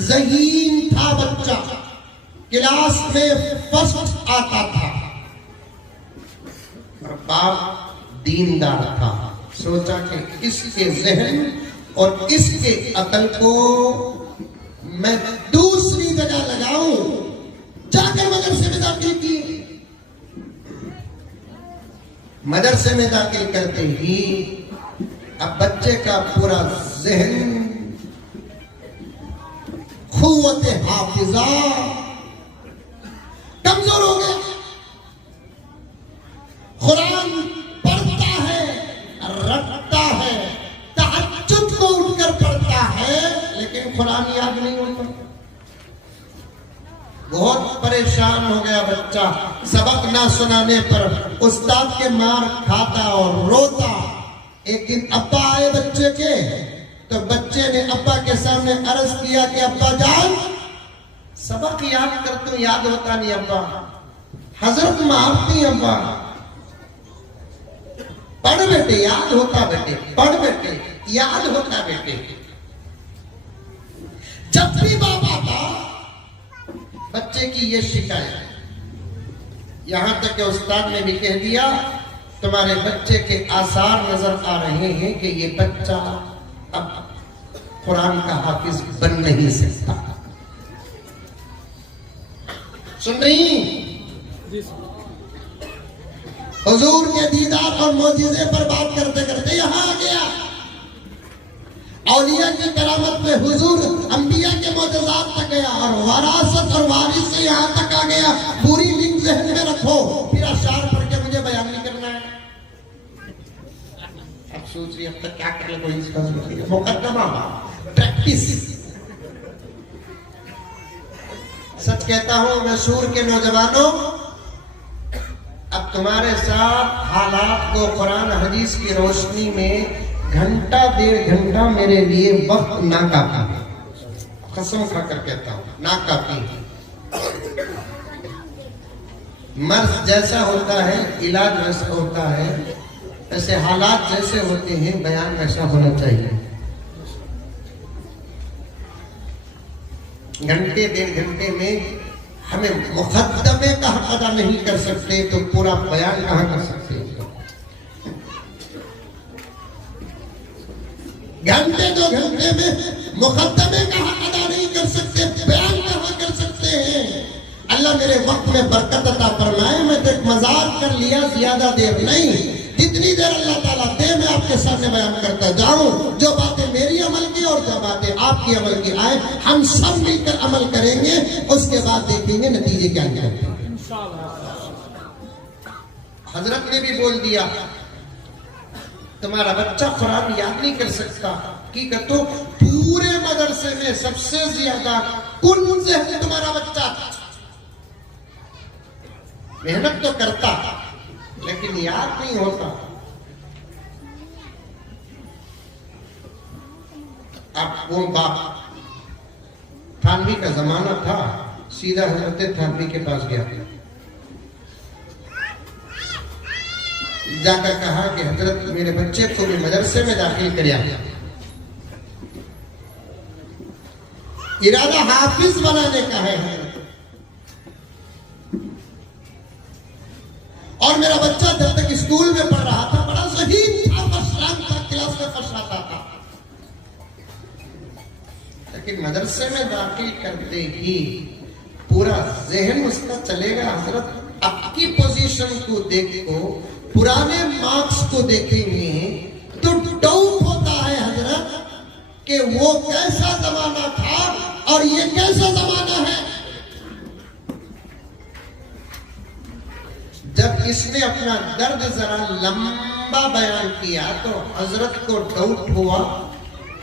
ज़हीन था बच्चा, क्लास में फर्स्ट आता था। और बाप दीनदार था, सोचा कि इसके जहन और इसके अकल को मैं दूसरी जगह लगाऊं। जाकर मदरसे में दाखिल किए। मदरसे में दाखिल करते ही अब बच्चे का पूरा जहन, खुव्वत हाफिजा कमजोर हो गया। कुरान पढ़ता है, रटता है, तहज्जुद को उठकर पढ़ता है, लेकिन कुरान याद नहीं होता। बहुत परेशान हो गया बच्चा। सबक ना सुनाने पर उस्ताद के मार खाता और रोता। एक दिन अब्बा आए बच्चे के, तो बच्चे ने अब्बा के सामने अर्ज किया कि अब्बा जान, सबक याद करते हो, याद होता नहीं अब्बा, हजरत मारती अब्बा। पढ़ बेटे, याद होता बेटे, पढ़ बेटे, याद होता बेटे। जब भी बाप आता, बच्चे की ये शिकायत, यहां तक कि उस्ताद ने भी कह दिया तुम्हारे बच्चे के आसार नजर आ रहे हैं कि ये बच्चा अब कुरान का हाफिज बन नहीं सकता। सुन रही? हुजूर के दीदार और मौजिज़े पर बात करते करते यहां आ गया। औलिया की करामत में हुजूर अंबिया के मौजज़ात तक गया और वरासत और वारिस से यहां तक आ गया। पूरी लिंक ज़हन में रखो, फिर अशार पढ़ के मुझे बयान नहीं करना है। अब सोच रही अब तक क्या कर ले कोई इसका मुकद्दमा प्रैक्टिस। सच कहता हूं मैसूर के नौजवानों, अब तुम्हारे साथ हालात को कुरान हदीस की रोशनी में घंटा 1.5 घंटा मेरे लिए वक्त नाकाफी है। कसम खाकर कहता हूं, नाकाफी। मर्ज जैसा होता है, इलाज वैसा होता है, ऐसे हालात जैसे होते हैं, बयान वैसा होना चाहिए। घंटे 1.5 घंटे में हमें मुकद्दमे का हक अदा नहीं कर सकते तो पूरा बयान कहां कर सकते हैं? घंटे 2 घंटे में मुकद्दमे का हक अदा नहीं कर सकते, बयान कहां कर सकते हैं? अल्लाह मेरे वक्त में बरकत अता फरमाए। मैं तो एक मजाक कर लिया, ज्यादा देर नहीं, जितनी देर अल्लाह ताला दे मैं आपके सामने बयान करता जाऊं। जो बातें मेरी अमल की और जो बातें आपकी अमल की आए, हम सब मिलकर अमल करेंगे, उसके बाद देखेंगे नतीजे क्या निकलते हैं। हजरत ने भी बोल दिया तुम्हारा बच्चा कुरान याद नहीं कर सकता, की तो पूरे मदरसे में सबसे ज्यादा कुन से तुम्हारा बच्चा मेहनत तो करता लेकिन याद नहीं होता। अब वो बाप, थानवी का जमाना था, सीधा हजरत थानवी के पास गया, जाकर कहा कि हजरत मेरे बच्चे को भी मदरसे में दाखिल कर दिया, इरादा हाफिज बनाने का है और मेरा बच्चा जब तक स्कूल में पढ़ रहा था बड़ा शहीद था, फर्स्ट रैंक था, क्लास में फर्स्ट आता था, लेकिन मदरसे में दाखिल करते ही पूरा जहन उसका चलेगा। हजरत आपकी पोजीशन को देखो, पुराने मार्क्स को देखेंगे तो डाउट होता है हजरत कि वो कैसा जमाना था और ये कैसा जमाना है। जब इसने अपना दर्द जरा लंबा बयान किया तो हजरत को डाउट हुआ।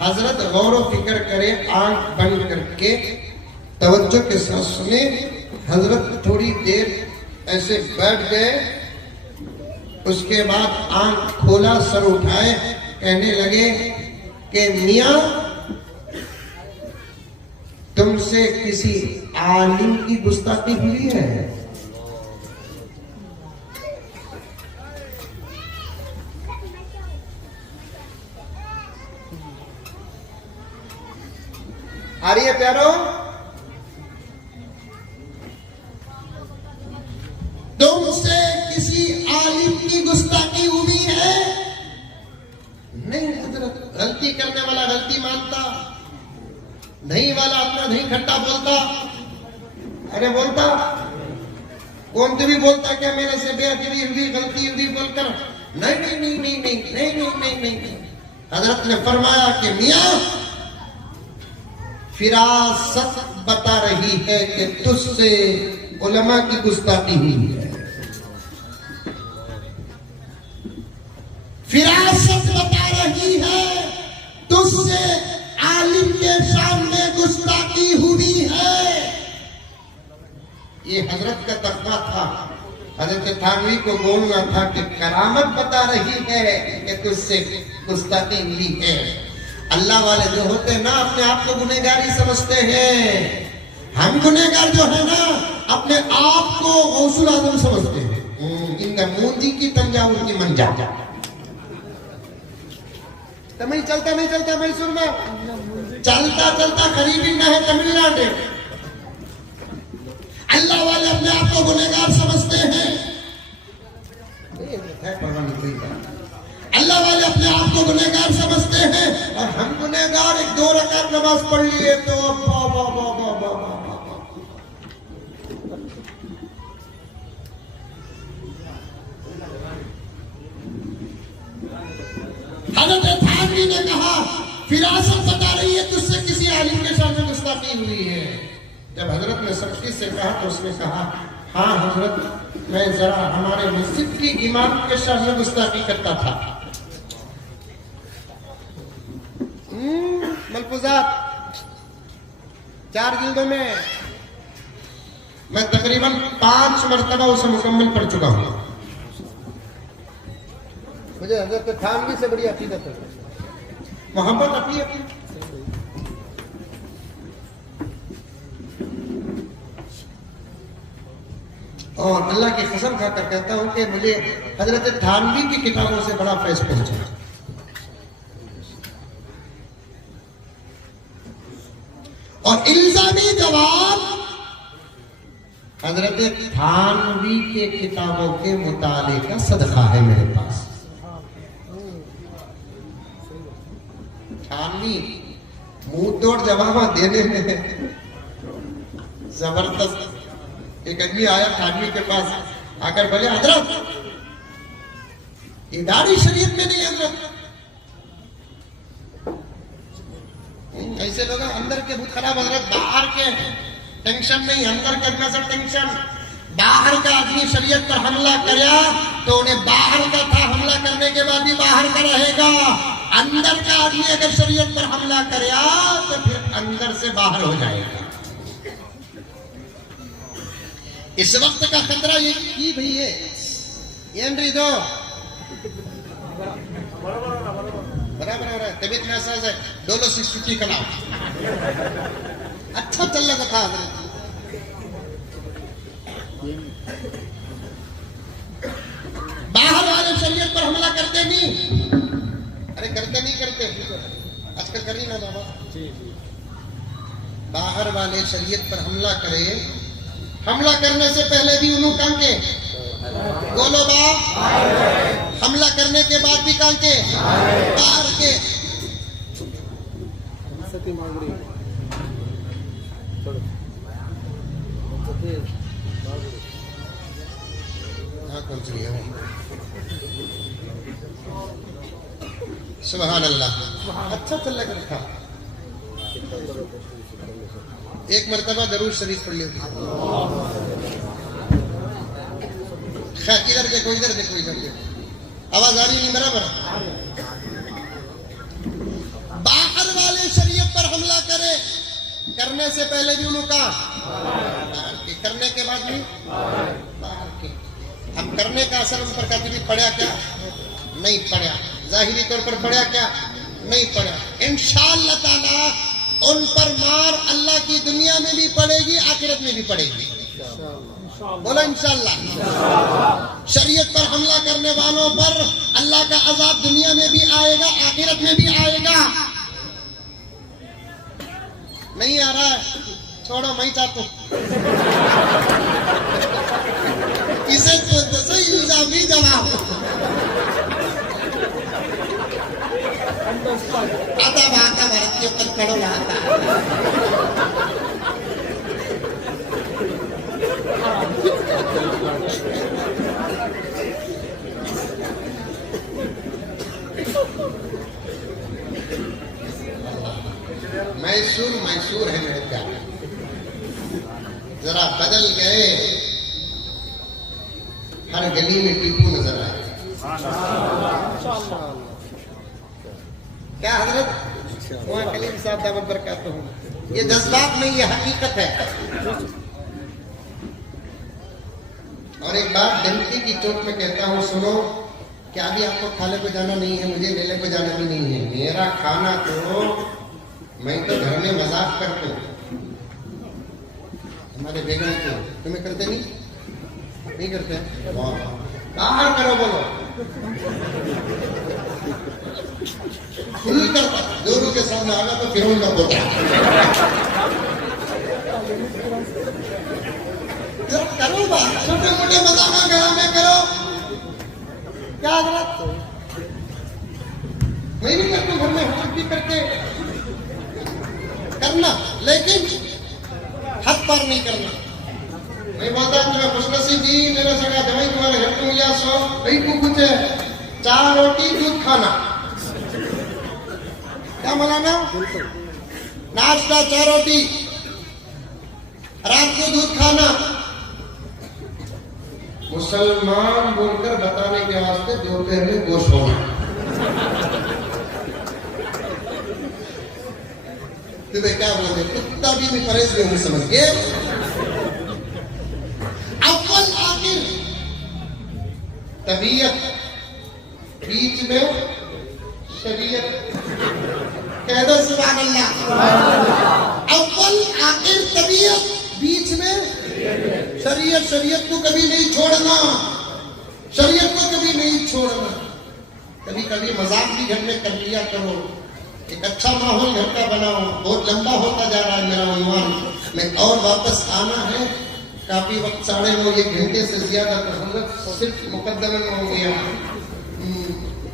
हजरत गौर व फिक्र करे, आंख बंद करके तवज्जो के साथ सुने। हजरत थोड़ी देर ऐसे बैठ गए, उसके बाद आंख खोला, सर उठाए, कहने लगे कि मियां तुमसे किसी आलिम की गुस्ताखी हुई है? आ रही है प्यारो? तुमसे किसी आलिम की गुस्ताखी हुई है? हजरत, गलती करने वाला गलती मानता, नहीं वाला अपना नहीं खट्टा बोलता। अरे बोलता कौन भी बोलता क्या मेरे से बेअदबी हुई, गलती हुई बोलकर? नहीं नहीं नहीं नहीं नहीं नहीं नहीं नहीं नहीं। हजरत ने फरमाया कि मियां, फिरासत बता रही है कि तुझसे उलमा की गुस्ताखी हुई है। फिरासत बता रही है तुझसे आलिम के सामने गुस्ताखी हुई है। ये हजरत का तकवा था। हजरत थानवी को बोलना था कि करामत बता रही है कि तुझसे गुस्ताखी हुई है। अल्लाह वाले जो होते हैं ना, अपने आप को गुनहगारी समझते हैं। हम गुनहगार जो है ना, अपने आप को गौसुल आजम समझते हैं। इनका मूंजी की तंजावुर की मंजा। तमिल चलता नहीं चलता मैसूर में? चलता चलता करीबी न है तमिलनाडु। अल्लाह वाले अपने आप को गुनहगार समझते हैं। अल्लाह वाले अपने आप को गुनहगार समझते हैं, और हम गुनहगार एक 2 रकात नमाज पढ़ लिए तो हजरत थानवी ने कहा फिरासत बता रही है तुझसे किसी आलिम के सामने गुस्ताखी हुई है। जब हजरत ने सख्ती से कहा तो उसने कहा, हाँ हजरत, मैं जरा हमारे मस्जिद की इमाम के सामने गुस्ताखी करता था। मलफूजात 4 जिल्दों में मैं तकरीबन 5 मरतबा उसे मुकम्मल पढ़ चुका हूं। मुझे हजरत थानवी से बड़ी अकीदत है, मोहब्बत अपनी अपनी। और अल्लाह की कसम खाकर कहता हूं कि मुझे हजरत थानवी की किताबों से बड़ा फैज़ पहुंचा। और इल्जामी जवाब हजरत थानवी के किताबों के मुताले का सदका है मेरे पास। थानवी मुंह तोड़ जवाब देने में जबरदस्त। एक आदमी आया थानवी के पास, आकर बोले, हजरत ये दाढ़ी शरीयत में नहीं है हजरत। ऐसे लोग अंदर के बहुत खराब हजरत, बाहर के टेंशन नहीं, अंदर के अंदर से टेंशन। बाहर का आदमी शरीयत पर हमला कराया तो उन्हें बाहर का था, हमला करने के बाद भी बाहर का रहेगा। अंदर का आदमी अगर शरीयत पर हमला कराया तो फिर अंदर से बाहर हो जाएगा। इस वक्त का खतरा ये की भई है ಏನ್ರಿ ಇದು बराबर हो रहा है। तबीयत नासाज है, डोलो से छुट्टी कराओ। अच्छा चल रहा था। बाहर वाले शरीयत पर हमला करते नहीं। अरे करते नहीं करते, आजकल कर ही ना बाबा। बाहर वाले शरीयत पर हमला करे, हमला करने से पहले भी उन्होंने कांके बोलो बाप, हमला करने के बाद भी कांके बाहर के। कौन सी है? सुभान अल्लाह, अच्छा चल रखा। एक मरतबा जरूर शरीफ पढ़ लियो। इधर देखो, इधर देखो, इधर देखो, आवाज आ रही नहीं बराबर? बाहर वाले शरीयत पर हमला करे, करने से पहले भी उनका, करने के बाद भी बाहर के। हम करने का असर उन पर कहते भी पड़ा क्या? नहीं पड़ा। जाहिरी तौर पर पड़ा क्या? नहीं पड़ा। इंशाअल्लाह ताला उन पर मार अल्लाह की दुनिया में भी पड़ेगी, आखिरत में भी पड़ेगी। बोला इंशाअल्लाह। शरीयत पर हमला करने वालों पर अल्लाह का अजाब दुनिया में भी आएगा, आखिरत में भी आएगा। नहीं आ रहा है, छोड़ो, मैं चाहता हूं इसे तो इल्जामी जवाब। आता बाका भारतीय पर कड़ो लाता मैसूर मैसूर है मेरे प्यारे, जरा बदल गए, हर गली में टीपू नजर आए। क्या हजरत वहाँ कलीम साहब दावत बरकातहू हूँ, ये जज्बात नहीं, ये हकीकत है। और एक बात डंके की चोट में कहता हूँ, सुनो, क्या अभी आपको खाने को जाना नहीं है, मुझे मेले को जाना भी नहीं है। मेरा खाना तो मैं तो घर में मजाक करता हूँ, हमारे बेगम को तुम्हें करते नहीं करते बाहर करो, बोलो फुल करता, जोरू के सामने आगा तो फिर उनका बोटा करो बात, छोटे मोटे मजाक घर में करो। क्या हजरत मैं भी करता हूँ घर में छुट्टी करके करना, लेकिन हद पार नहीं करना। मैं बोलता तुम्हें खुशनसीब दी, मेरा सगा दवाई तुम्हारे घर को मिला, सो भाई को कुछ 4 रोटी दूध खाना, क्या मनाना, नाश्ता 4 रोटी, रात को दूध खाना। मुसलमान बोलकर बताने के वास्ते दोपहर में गोश्त होना। तुम्हें क्या बोलते, कुत्ता भी नहीं परहेज में हूं, समझ गए। अव्वल आखिर तबीयत, बीच में शरीयत, कह दो सुभान अल्लाह। अव्वल आखिर तबीयत, बीच में शरीयत। शरीयत को कभी नहीं छोड़ना, शरीयत को कभी नहीं छोड़ना। कभी कभी मजाक भी घर में कर लिया करो, एक अच्छा माहौल घर का बनाओ। बहुत लंबा होता जा रहा है मेरा उन्वान में, और वापस आना है, काफी वक्त 9:30 1 घंटे से ज्यादा तो हम लोग सिर्फ मुकद्दमे में हो गया।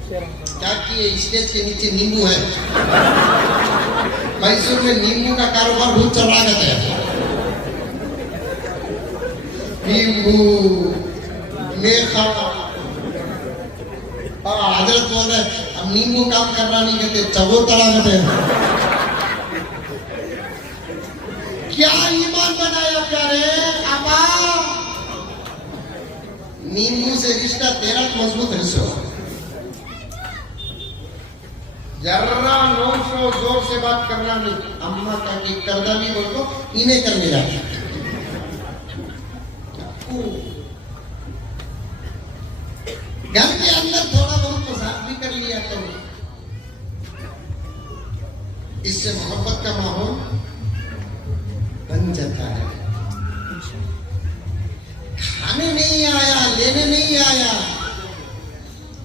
क्या किए, स्टेज के नीचे नींबू है, मैसूर में नींबू का कारोबार बहुत चल रहा है। नींबू मेखा, हजरत बोल रहे अब नींबू काम करना नहीं कहते, चबो तड़ा कहते। क्या ईमान बनाया प्यारे आपा, नींबू से रिश्ता तेरा मजबूत रिश्ता। जर्रा नोशो जोर से बात करना नहीं, अम्मा का की करदा भी बोल दो, इन्हें करने जाता। घर के अंदर थोड़ा बहुत मजाक भी कर लिया करो, इससे मोहब्बत का माहौल बन जाता है। खाने नहीं आया, लेने नहीं आया,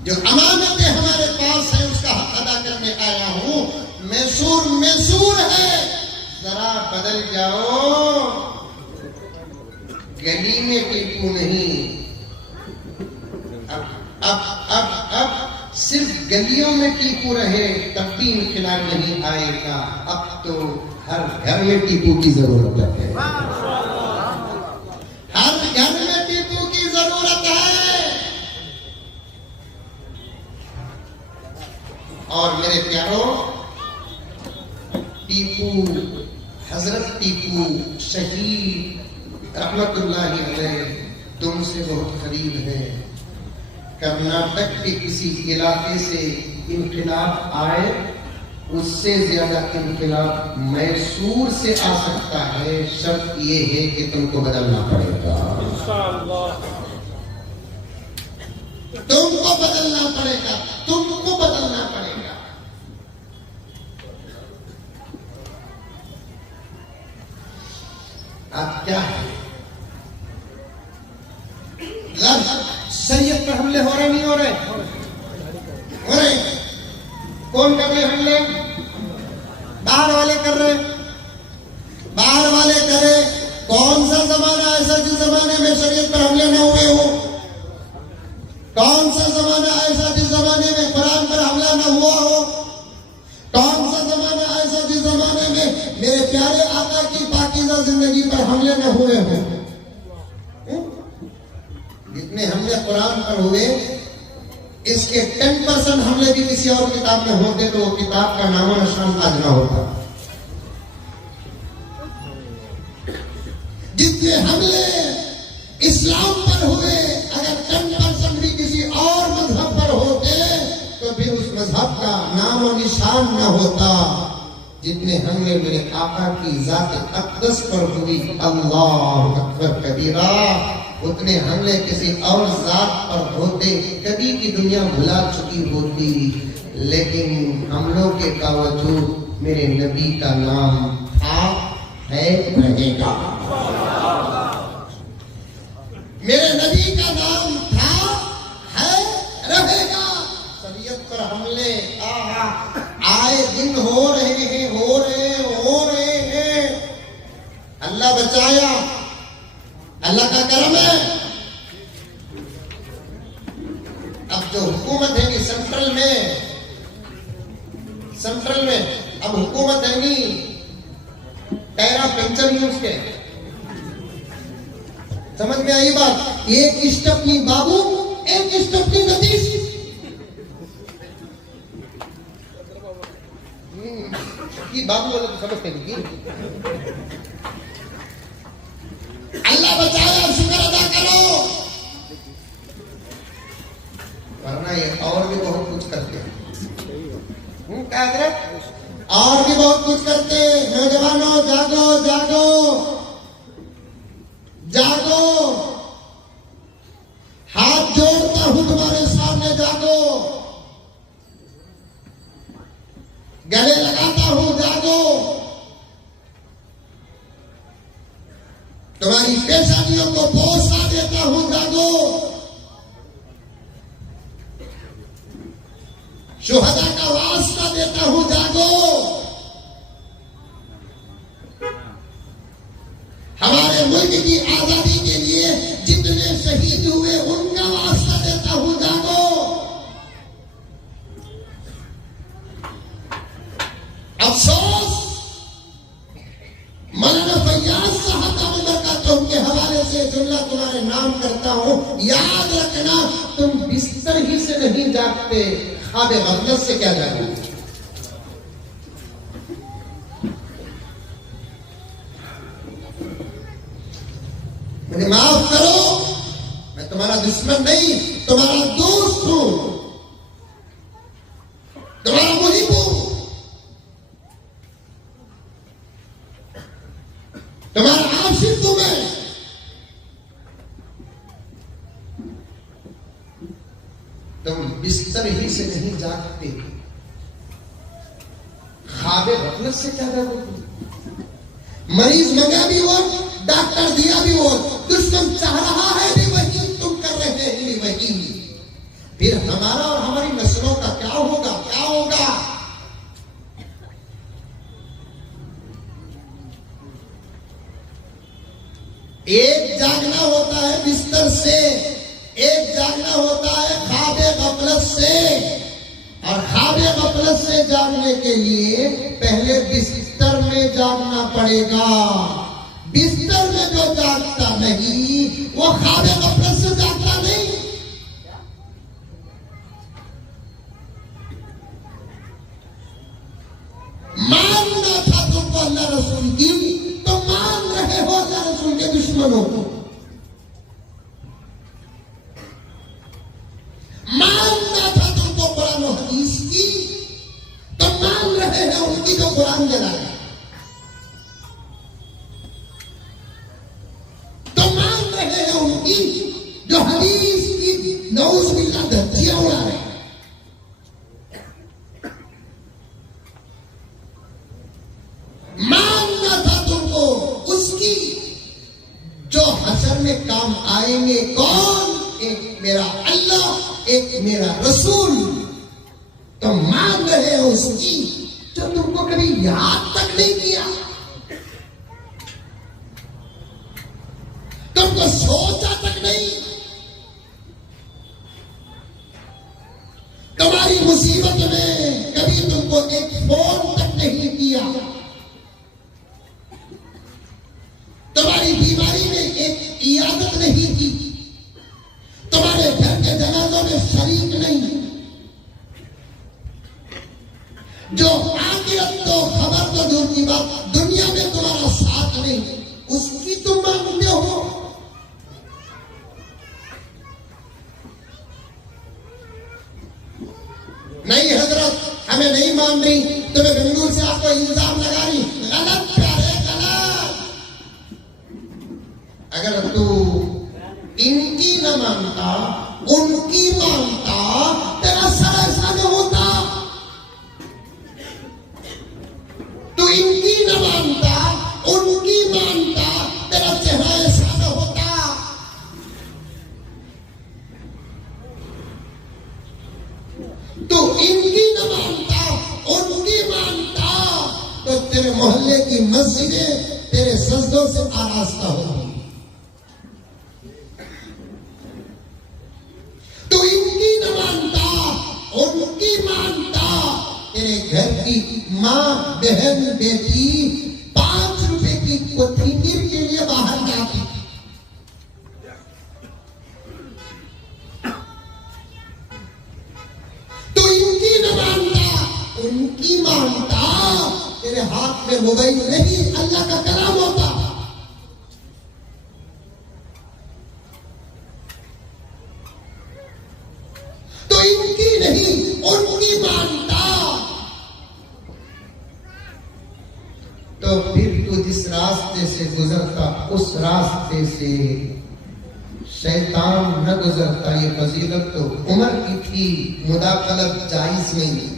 जो अमानतें हमारे पास है उसका हक अदा करने आया हूं। मैसूर मैसूर है, जरा बदल जाओ, गली में टीपू नहीं। अब सिर्फ गलियों में टीपू रहे तब भी इनकलाब नहीं आएगा। अब तो हर घर में टीपू की जरूरत है, हर घर में टीपू की जरूरत है। और मेरे प्यारों, टीपू, हजरत टीपू शहीद रहमतुल्लाहि अलैह तुमसे बहुत करीब है। कर्नाटक के किसी इलाके से इनकलाब आए, उससे ज्यादा इनकलाब मैसूर से आ सकता है। शर्त ये है कि तुमको बदलना पड़ेगा, तुमको बदलना पड़ेगा, तुमको बदलना पड़ेगा। अब क्या है, शरीयत पर हमले हो रहे नहीं हो रहे? हो रहे। कौन कर रहे हमले? बाहर वाले कर रहे, बाहर वाले करे। कौन सा जमाना ऐसा जिस जमाने में शरीयत पर हमले न हुए हो? कौन सा जमाना ऐसा जिस जमाने में कुरान पर हमला न हुआ हो? मेरे प्यारे आका की पाकीज़ा जिंदगी पर हमले न हुए हो। जितने हमले कुरान पर हुए, इसके 10% हमले भी किसी और किताब में होते तो वो किताब का नामो निशान आज ना होता। जितने हमले इस्लाम पर हुए, अगर 10% भी किसी और मजहब पर होते तो भी उस मजहब का नाम और निशान न होता। जितने हमले मेरे आका की जात अक़दस पर हुई, अल्लाह अकबर कबीरा, उतने हमले किसी और जात पर होते, कभी की दुनिया भुला चुकी होती, लेकिन हमलों के बावजूद मेरे नबी का नाम था, है, रहेगा। मेरे नबी का नाम था, है, रहेगा। शरीयत पर हमले आए दिन हो रहे हैं, हो रहे हैं। अल्लाह बचाया, अल्लाह का करम है। अब जो हुकूमत है नी सेंट्रल में अब हुकूमत है नी टेरा पेंशन यूज के, समझ में आई बात? एक स्टपनी बाबू, एक स्टपनी नदीश। की बाबू वाले तो समझते नहीं। अल्लाह बचाया, शुक्र अदा करो, वरना ये और भी बहुत कुछ करते हैं। क्या और भी बहुत कुछ करते। नौजवानों जागो जागो जागो, हाथ जोड़ता हूं तुम्हारे सामने, जागो, गले लगाता हूं, जागो, तुम्हारी पेशानियों को बोसा देता हूं, जागो, शुहदा का वास्ता देता हूं, जागो, हमारे मुल्क की आजादी के लिए जितने शहीद हुए उनका वास्ता देता हूं, जागो। अफसोस, मौलाना फैयाज साहब का बरकतों के हवाले से जुमला तुम्हारे नाम करता हूं, याद रखना, तुम बिस्तर ही से नहीं जागते, ख्वाब गफलत से क्या जागोगे? मुझे माफ करो, मैं तुम्हारा दुश्मन नहीं, तुम्हारा दोस्त हूं, तुम्हारा मुहिब हूं, तुम्हारा आशिक हूं मैं। तुम बिस्तर ही से नहीं जागते, ख्वाब गफलत से क्या जागोगे? मरीज मंगा भी वो, डॉक्टर दिया भी वो, दुश्मन चाह रहा है भी वही, तुम कर रहे हैं भी वही। फिर हमारा और हमारी नस्लों का क्या होगा? क्या होगा? एक जागना होता है बिस्तर से, एक जागना होता है ख्वाब गफलत से, और ख्वाब गफलत से जागने के लिए पहले बिस्तर में जागना पड़ेगा। बिस्तर में जो जागता नहीं वो ख्वाब गफलत से जागता नहीं। मानना था तुमको अल्लाह रसूल की, तो मान रहे हो अल्लाह रसूल के दुश्मनों को। मानना था तुमको कुरान और हदीस की, तो मान रहे हैं उनकी जो कुरान जला है। तो मान रहे हैं उनकी जो हदीस की नौज बिल्ला धज्जियां उड़ा रहे हैं। मानना था तुमको उसकी जो हशर में काम आएंगे। कौन? एक मेरा अल्लाह, एक मेरा रसूल। तो मान रहे हो उसकी जो तुमको कभी याद तक नहीं किया, तुमको सोचा तक नहीं। तुम्हारी मुसीबत में कभी तुमको एक फोन तक नहीं किया। आखिरत तो खबर तो दूर की बात, दुनिया में तुम्हारा साथ नहीं, उसकी तुम मांगते हो। नहीं हजरत हमें नहीं मान रही, तुम्हें बेंगलुरु से आपको इल्जाम लगा रही, गलत प्यारे गलत। अगर तू इनकी न मानता उनकी मानता, तेरा सर ऐसा न होता। तू इनकी न मानता उनकी मानता, तेरा चेहरा ऐसा न होता। तू इनकी न मानता उनकी मानता, तो तेरे मोहल्ले की मस्जिदें तेरे सजदों से आरास्ता होती। तू इनकी न मानता उनकी मानता, तेरे घर की माँ बहन बेटी 5 रुपए की कोथिंबीर के लिए बाहर जाती। तू इनकी न मानता उनकी मानता, तेरे हाथ में मोबाइल नहीं अल्लाह का कलाम होता। तो इनकी नहीं उनकी मानता, तो फिर तू जिस रास्ते से गुजरता उस रास्ते से शैतान न गुजरता। ये फजीलत तो उमर की थी, मुदाखलत जायज नहीं थी।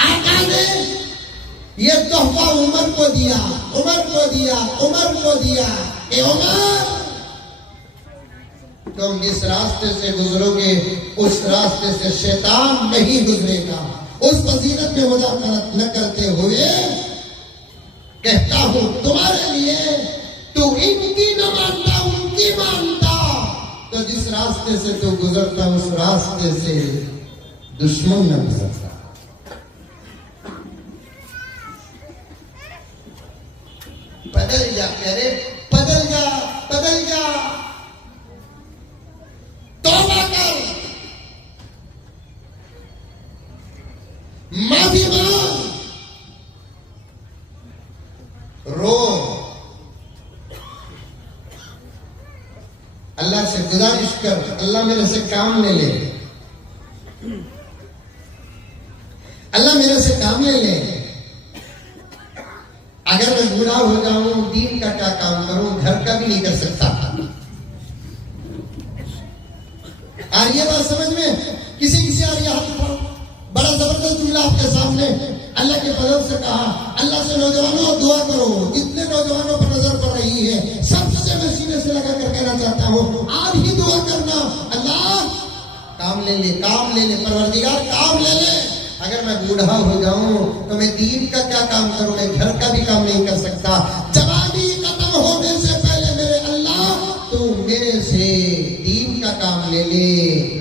आका ने ये तोहफा उमर को दिया, उमर को दिया, उमर को दिया। ए उमर, तुम जिस रास्ते से गुजरोगे उस रास्ते से शैतान नहीं गुजरेगा। उस फजीलत में मुदाखलत न करते हुए कहता हूं तुम्हारे लिए, तू इनकी न मानता उनकी मानता, तो जिस रास्ते से तू गुजरता उस रास्ते से दुश्मन न गुजरता। बदल जा प्यारे, बदल जा, बदल जा, तौबा कर, माफी मांग, रो, अल्लाह से गुजारिश कर, अल्लाह मेरे से काम ले ले, अल्लाह मेरे से काम ले ले। अगर मैं बुरा हो जाऊं, दीन का क्या काम करूं, घर का भी नहीं कर सकता। आ रही है बात समझ में? किसी आ रही है? हाथ उठाओ। बड़ा जबरदस्त जुमला आपके सामने। अल्लाह के फजल से कहा, अल्लाह से नौजवानों दुआ करो। जितने नौजवानों पर नजर पड़ रही है सबसे मैं सीने से लगा कर कहना चाहता हूँ, आज ही दुआ करना, अल्लाह काम ले ले, काम ले ले, परवरदिगार काम ले ले। अगर मैं बूढ़ा हो जाऊं तो मैं दीन का क्या काम करूं, मैं घर का भी काम नहीं कर सकता। जवानी खत्म होने से पहले मेरे अल्लाह तू मेरे से दीन का काम ले ले,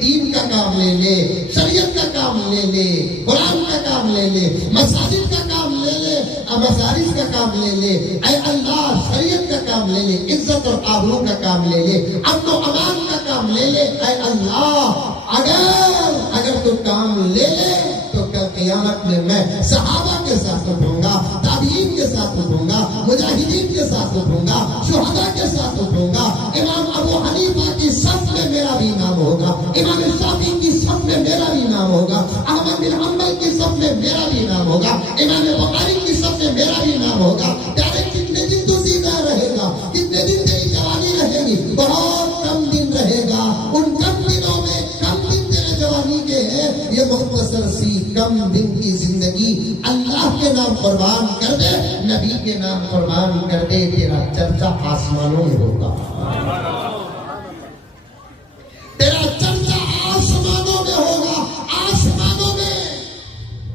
दीन का काम ले ले, शरीयत का काम ले ले, कुरान का काम ले ले, मसाजिद का काम ले ले, मसारिफ का काम ले ले। ऐ अल्लाह शरीयत का काम ले ले, इज्जत और आबरू का काम ले ले, अमन और अमान का काम ले ले। ऐ अल्लाह अगर तू काम ले ले तो कल क़यामत में मैं सहाबा के साथ उठूंगा, ताबीन के साथ उठूंगा, मुजाहिदीन के साथ उठूंगा, शुहदा के साथ उठूंगा। इमाम अबू हनीफा की सफ में मेरा भी नाम होगा, इमाम शाफी की सफ में मेरा भी नाम होगा, अहमद बिन हंबल की सफ में मेरा भी नाम होगा, इमाम बुखारी की सफ में मेरा भी नाम होगा। प्यारे कितने दिन तू जिंदा रहेगा, कितने दिन तेरी जवानी रहेगी? बहुत कम दिन रहेगा। उन कम दिनों में कम दिन तेरे जवानी के हैं, ये मुख्तसर सी कम दिन की जिंदगी अल्लाह के नाम कुर्बान कर दे, नबी के नाम कुर्बान कर दे, तेरा चर्चा आसमानों में होगा। तेरा चर्चा आसमानों में होगा, आसमानों में।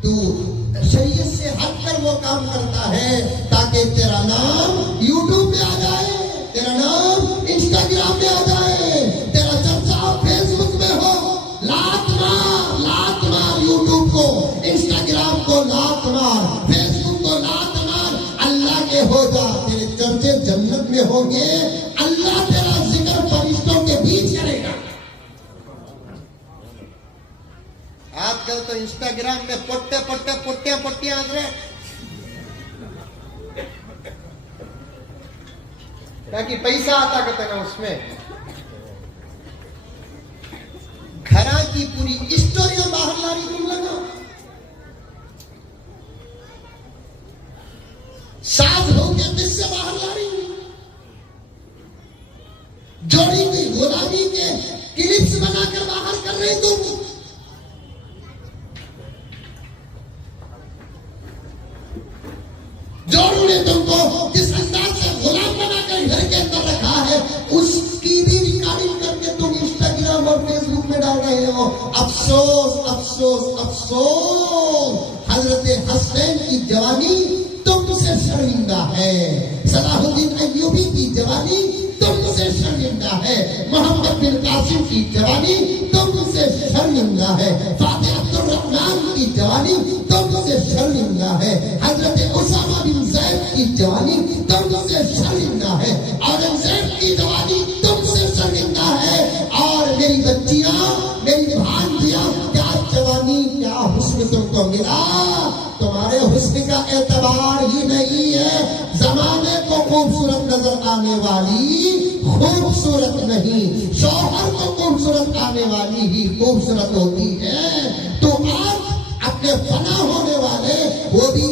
तू शरीयत से हटकर वो काम करता है ताकि तेरा नाम यूट्यूब में आ जाए, तेरा नाम इंस्टाग्राम में आ जाए, तेरा चर्चा फेसबुक में हो। लात मार यूट्यूब को, इंस्टाग्राम को लात मार, फेसबुक को लात मार, अल्लाह के हो जा, तेरे चर्चे जन्नत में होंगे। अल्लाह तेरा जिक्र फरिश्तों के बीच करेगा। आजकल तो तो इंस्टाग्राम में पोट्टियां ताकि पैसा आता कहते ना उसमें घरा की पूरी स्टोरियां बाहर ला रही तुम लगा साज हो गया किससे बाहर ला रही जोड़ी हुई गुलामी के क्लिप्स बनाकर बाहर कर रही तुम जोड़ू ने तुमको जिस अंदाज से गुलाम बनाकर घर के अंदर रखा है उसकी भी रिकॉर्डिंग करके तुम इंस्टाग्राम और फेसबुक में डाल रहे हो। अफसोस अफसोस अफसोस हजरत हसनैन की जवानी तुमसे शर्मिंदा है। सलाहुद्दीन अय्यूबी की जवानी तुमसे शर्मिंदा है। मोहम्मद बिन कासिम की जवानी तुमसे शर्मिंदा है। फातिह अब्दुल रहमान की जवानी तुमसे शर्मिंदा है। हजरत उसामा बिन ज़ैद की जवानी तुमसे शर्मिंदा है। औरंगजेब की जवानी तुमसे शर्मिंदा है। और मेरी बच्चियां मेरी भांजियां क्या जवानी क्या हुस्न तुमको मिला। तुम्हारे हुस्न का एतबार ही नहीं है। जमाने को खूबसूरत नजर आने वाली खूबसूरत नहीं शौहर को खूबसूरत आने वाली ही खूबसूरत होती है। तो आज अपने फना होने वाले वो भी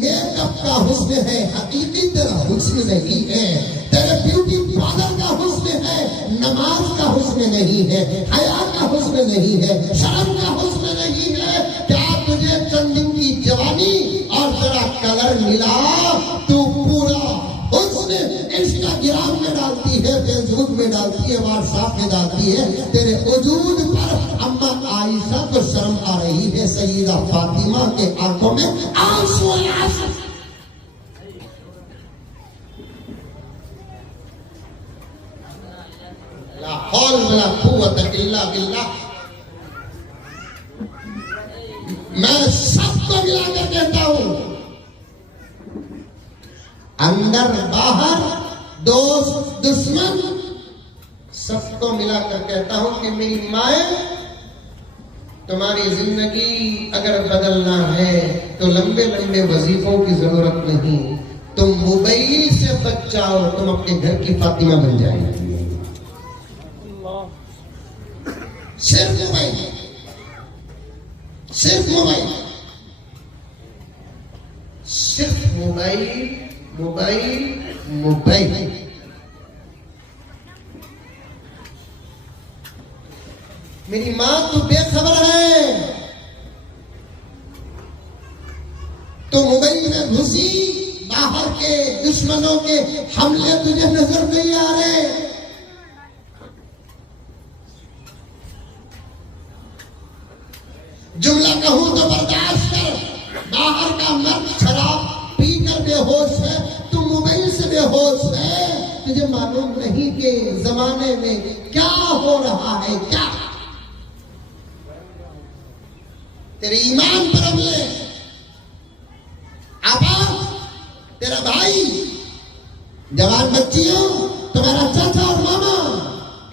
मेकअप का हुस्न है हकीकी तेरा हुस्न नहीं है। तेरे ब्यूटी पार्लर का हुस्न है नमाज का हुस्न नहीं है। हया का हुस्न नहीं है शर्म का हुस्न नहीं है। क्या तुझे चंद दिन की जवानी और तेरा कलर मिला तू पूरा हुस्न इंस्टाग्राम में डालती है फेसबुक में डालती है व्हाट्सएप में डालती है। तेरे वजूद पर अम्मा आयशा को शर्म आ रही है। सईदा फातिमा के आंखों में आंसू आंसू। ला हौल वला कुव्वत इल्ला बिल्लाह। मैं सबको मिलाकर कहता हूं अंदर बाहर दोस्त दुश्मन सबको मिलाकर कहता हूं कि मेरी माए तुम्हारी जिंदगी अगर बदलना है तो लंबे लंबे वजीफों की जरूरत नहीं। तुम मोबाइल से बच जाओ तुम अपने घर की फातिमा बन जाएगी। सिर्फ मोबाइल सिर्फ मोबाइल सिर्फ मोबाइल मोबाइल मोबाइल। मेरी मां तू बेखबर है। तो मोबाइल में घुसी बाहर के दुश्मनों के हमले तुझे नजर नहीं आ रहे। जुमला कहूं तो बर्दाश्त कर। बाहर का मर्द शराब पीकर बेहोश है तू मोबाइल से बेहोश है। तुझे मालूम नहीं कि जमाने में क्या हो रहा है। क्या तेरे ईमान पर हमले आपा तेरा भाई जवान बच्चियों तुम्हारा चाचा और मामा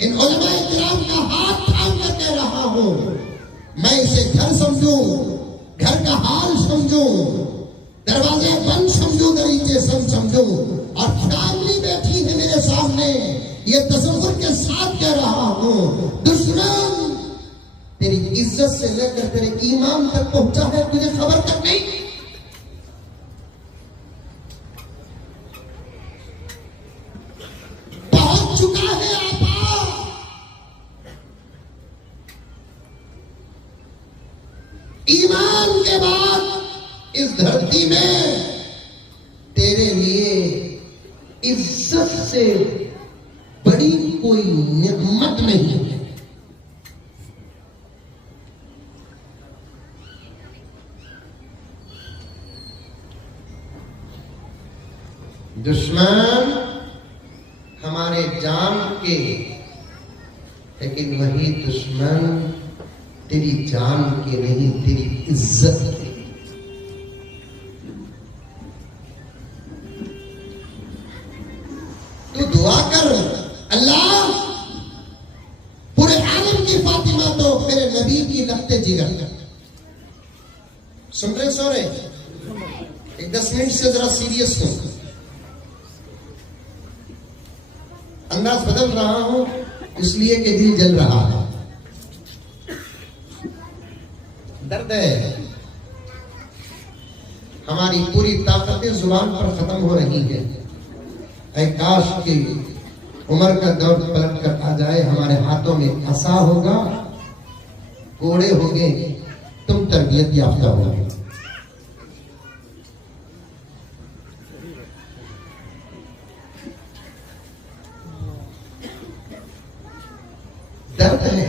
इन उलमाए किराम का हाथ थाम कर कह रहा हूं मैं इसे घर समझूं घर का हाल समझूं दरवाजे बंद समझूं दरीचे समझूं और फैमिली बैठी है मेरे सामने ये तसव्वुर के साथ कह रहा हूं दुश्मन तेरी इज्जत से लेकर तेरे ईमान तक पहुंचा है तुझे खबर तक नहीं। पहुंच चुका है आपा। ईमान के बाद इस धरती में तेरे लिए इज्जत से बड़ी कोई नेमत नहीं है। दुश्मन हमारे जान के लेकिन वही दुश्मन तेरी जान के नहीं तेरी इज्जत के। तू दुआ कर अल्लाह पूरे आलम की फातिमा तो मेरे नबी की लखते जिगर कर सुन रहे सो रहे? एक 10 मिनट से जरा सीरियस हो। अंदाज बदल रहा हूं इसलिए कि दिल जल रहा है, दर्द है। हमारी पूरी ताकतें जुबान पर खत्म हो रही है। ऐ काश की उम्र का दौर पलट कर आ जाए, हमारे हाथों में असा होगा, कोड़े होंगे, तुम तरबियत याफ्ता होगे। दर्द है।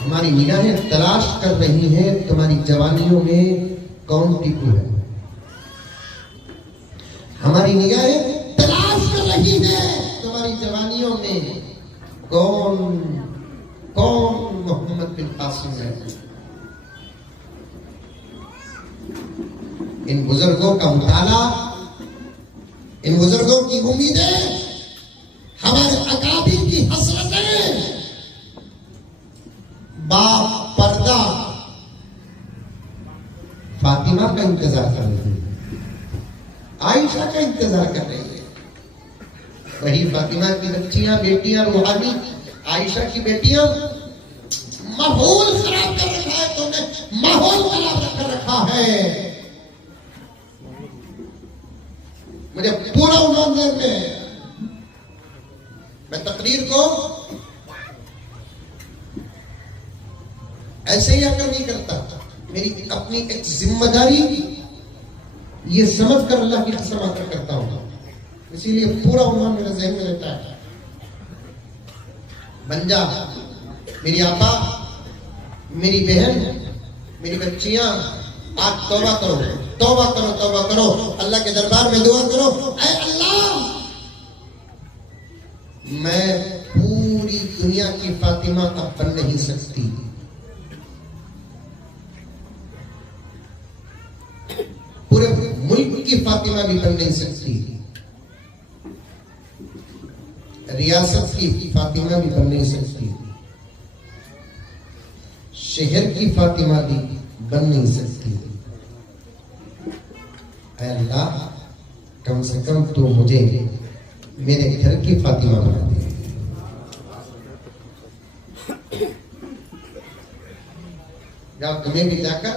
हमारी निगाहें तलाश कर रही हैं तुम्हारी जवानियों में कौन टिकू है। हमारी निगाहें तलाश कर रही हैं तुम्हारी जवानियों में कौन मोहम्मद बिन कासिम है। इन बुजुर्गों का मुताला, इन बुजुर्गों की उम्मीदें, हमारे अकाबिर की हसरतें, बाप पर्दा फातिमा का इंतजार कर रही है, आयशा का इंतजार कर रही है। वही फातिमा की बच्चियां, बेटियां रूहानी, आयशा की बेटियां। माहौल खराब कर रखा है तुमने, माहौल खराब कर रखा है। मुझे पूरा उम्मीद में मैं तकरीर को ऐसे ही आकर नहीं करता। मेरी अपनी एक जिम्मेदारी ये समझ कर अल्लाह की कसम आकर करता हूं, इसीलिए पूरा उम्र मेरे जहन में रहता है। बन जा मेरी आपा, मेरी बहन, मेरी बच्चियां, आज तौबा करो, तौबा करो, तौबा करो, अल्लाह के दरबार में दुआ करो। ऐ अल्लाह, मैं पूरी दुनिया की फातिमा अब बन नहीं सकती, पूरे मुल्क की फातिमा भी बन नहीं सकती, रियासत की फातिमा भी बन नहीं सकती, शहर की फातिमा भी बन नहीं सकती। ऐ अल्लाह, कम से कम तू मुझे मेरे घर की फातिमा बना दे। जाओ तुम्हें भी जाकर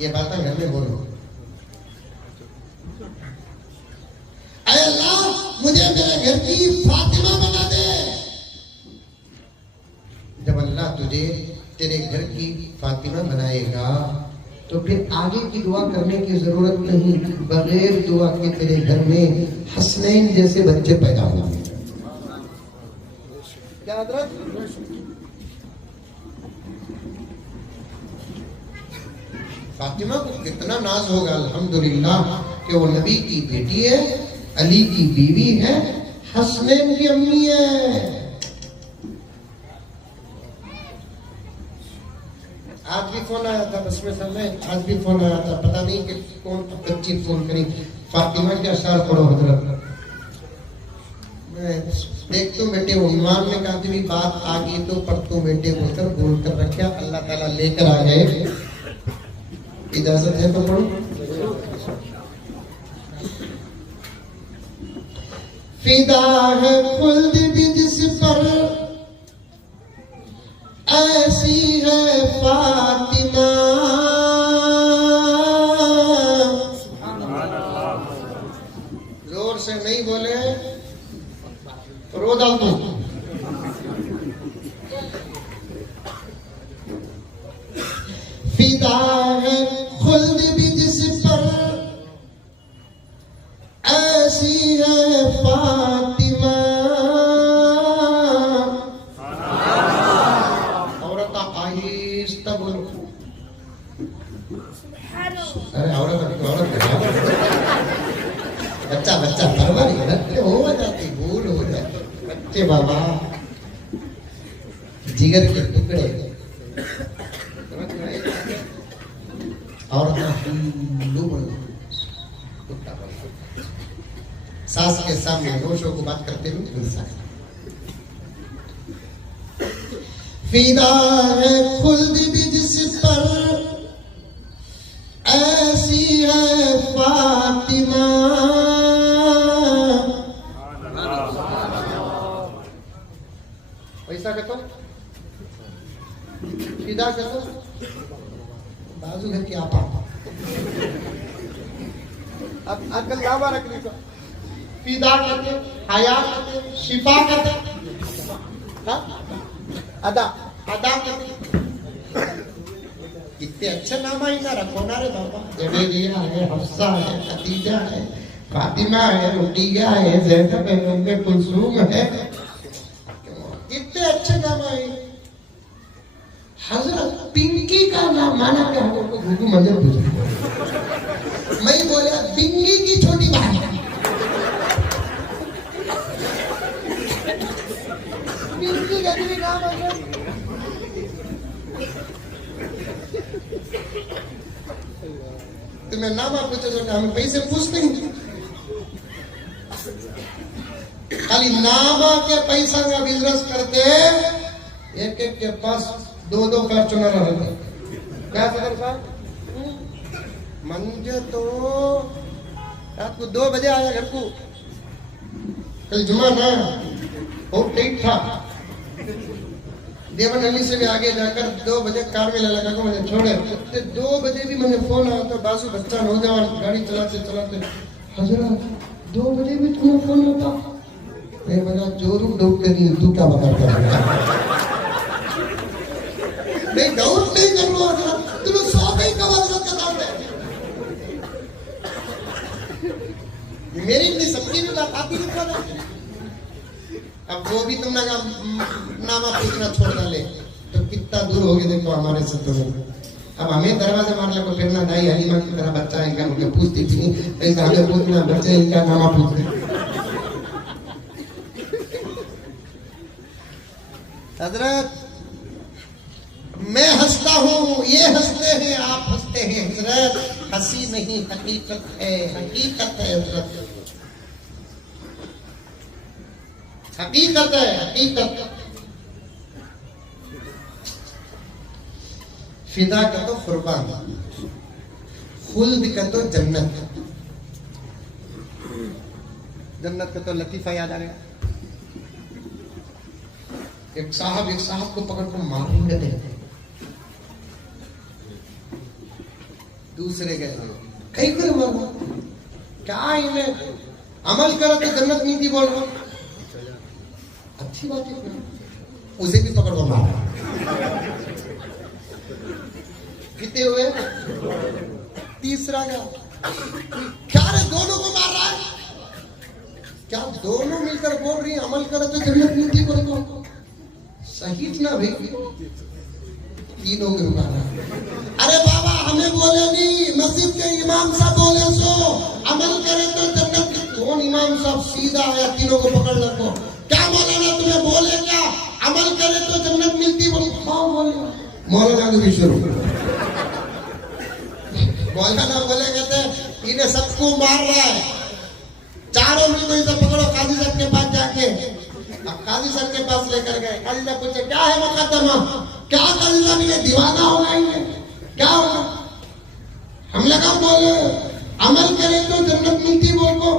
ये बातें घर में बोलो। ऐ अल्लाह, मुझे मेरे घर की फातिमा बना दे। जब अल्लाह तुझे तेरे घर की फातिमा बनाएगा तो फिर आगे की दुआ करने की जरूरत नहीं। बगैर दुआ के तेरे घर में हसनैन जैसे बच्चे पैदा होंगे। क्या हजरत? फातिमा को कितना नाज होगा अल्हम्दुलिल्लाह कि वो नबी की बेटी है, अली की बीवी है, हसनैन की अम्मी है। आज भी फोन आया था, बस में समय, आज भी फोन आया था, पता नहीं कि कौन बच्ची फोन करी, फातिमा के अशार पढ़ो हजरत। मैं देखता हूँ बेटे, उन्वान में कहा भी बात आ गई तो पढ़तू बेटे बोल कर रखा, अल्लाह ताला लेकर आ गए। इजाजत है तो पढ़ो। फिदा है खुल्द भी जिस पर, ऐसी है फातिमा। जोर से नहीं बोले रो डाल दो। फिदा है खुल्द भी जिस पर, ऐसी है फातिमा। बोलो, अरे बच्चा परवारी बच्चे हो जाती, भूल हो जाती, बच्चे बाबा जिगर के टुकड़े। और सास के सामने दोषों को बात करते हुए फिदा है खुल्द भी जिस पर ऐसी है फातिमा। पैसा कहतो फिदा कहतो बाजू घर की आपा अब अकल लावा रख ली तो फिदा कहते, हया कहते, शिफा कहते, हाँ? अदा अदा कहते। कितने अच्छे नाम है इनका, रखो ना रे बाबा। जडेजा है, हफ्सा है, खदीजा है, फातिमा है, रुकिया है, ज़ैनब है, उम्मे कुलसूम है। कितने अच्छे नाम है। हजरत पिंकी का नाम माना क्या हमको घुघू मंदिर पूछा। मैं बोला बिंगी की छोटी बहन, पिंकी का भी नाम है। तुम्हें नाम आप पूछो तो हमें पैसे पूछते हैं। खाली नामा के पैसा का बिजनेस करते, एक एक के पास 2-2 फॉर्च्यूनर रहते। क्या सदर साहब मंजे तो रात को 2 बजे आया घर को, कल जुमा ना बहुत टाइट था। देवन अली से भी आगे जाकर 2 बजे कार में लगा को मुझे छोड़े। 2 बजे भी मुझे फोन आया था, बाजू बच्चा नौजवान गाड़ी चलाते चलाते, हजरत 2 बजे भी तुम्हें फोन होता। मैं बोला जोरू डॉक्टर नहीं, तू क्या बता मैं डाउट नहीं कर रहा हूँ, तुम्हें 100 कहीं का हजरत का दाम है। मेरी इतनी सबकी भी बात आती नहीं पड़ा। अब वो भी तुमने नामा पूछना छोड़ डाले तो कितना दूर हो गए देखो हमारे से। तुम्हें अब हमें दरवाजा मारने को फिरना, दाई हलीमा की तरह बच्चा इनका मुझे पूछती थी, ऐसा हमें पूछना बच्चे इनका नामा पूछना। हजरत मैं हंसता हूँ, ये हंसते हैं, आप हंसते हैं। हजरत हंसी नहीं हकीकत है, हकीकत है हजरत, हकीकत है, हकीकत। फिदा का तो कुर्बान, खुल्द का तो जन्नत। जन्नत का तो लतीफा याद आ गया। एक साहब को पकड़ कर मारेंगे थे, दूसरे गए कहीं पर मारो क्या इन्हें अमल करो तो जन्नत नहीं थी बोल रहा। अच्छी बात है, उसे भी पकड़ कर मारा। कितने हुए? तीसरा गया, क्या रे दोनों को मार रहा है? क्या दोनों मिलकर बोल रही अमल करो तो जन्नत नहीं थी बोल रहा? सही ना भाई, तीनों के रुकाना। अरे बाबा हमें बोले नहीं, मस्जिद के इमाम साहब बोले सो अमल करे तो जन्नत। कौन इमाम साहब सीधा आया, तीनों को पकड़ रखो। क्या मौलाना तुम्हें बोले क्या अमल करे तो जन्नत मिलती? हाँ बोले। मौलाना को भी शुरू, मौलाना बोले कहते इन्हें सबको मार रहा है, चारों मिलकर इसे पकड़ो काजी साहब के पास जाके। अब काजी साहब के पास लेकर गए, काजी साहब पूछे क्या है मुकदमा? क्या काजी साहब इन्हें दीवाना होगा, इन्हें क्या होगा? हम लगा बोले अमल करे तो जन्नत मिलती बोलो।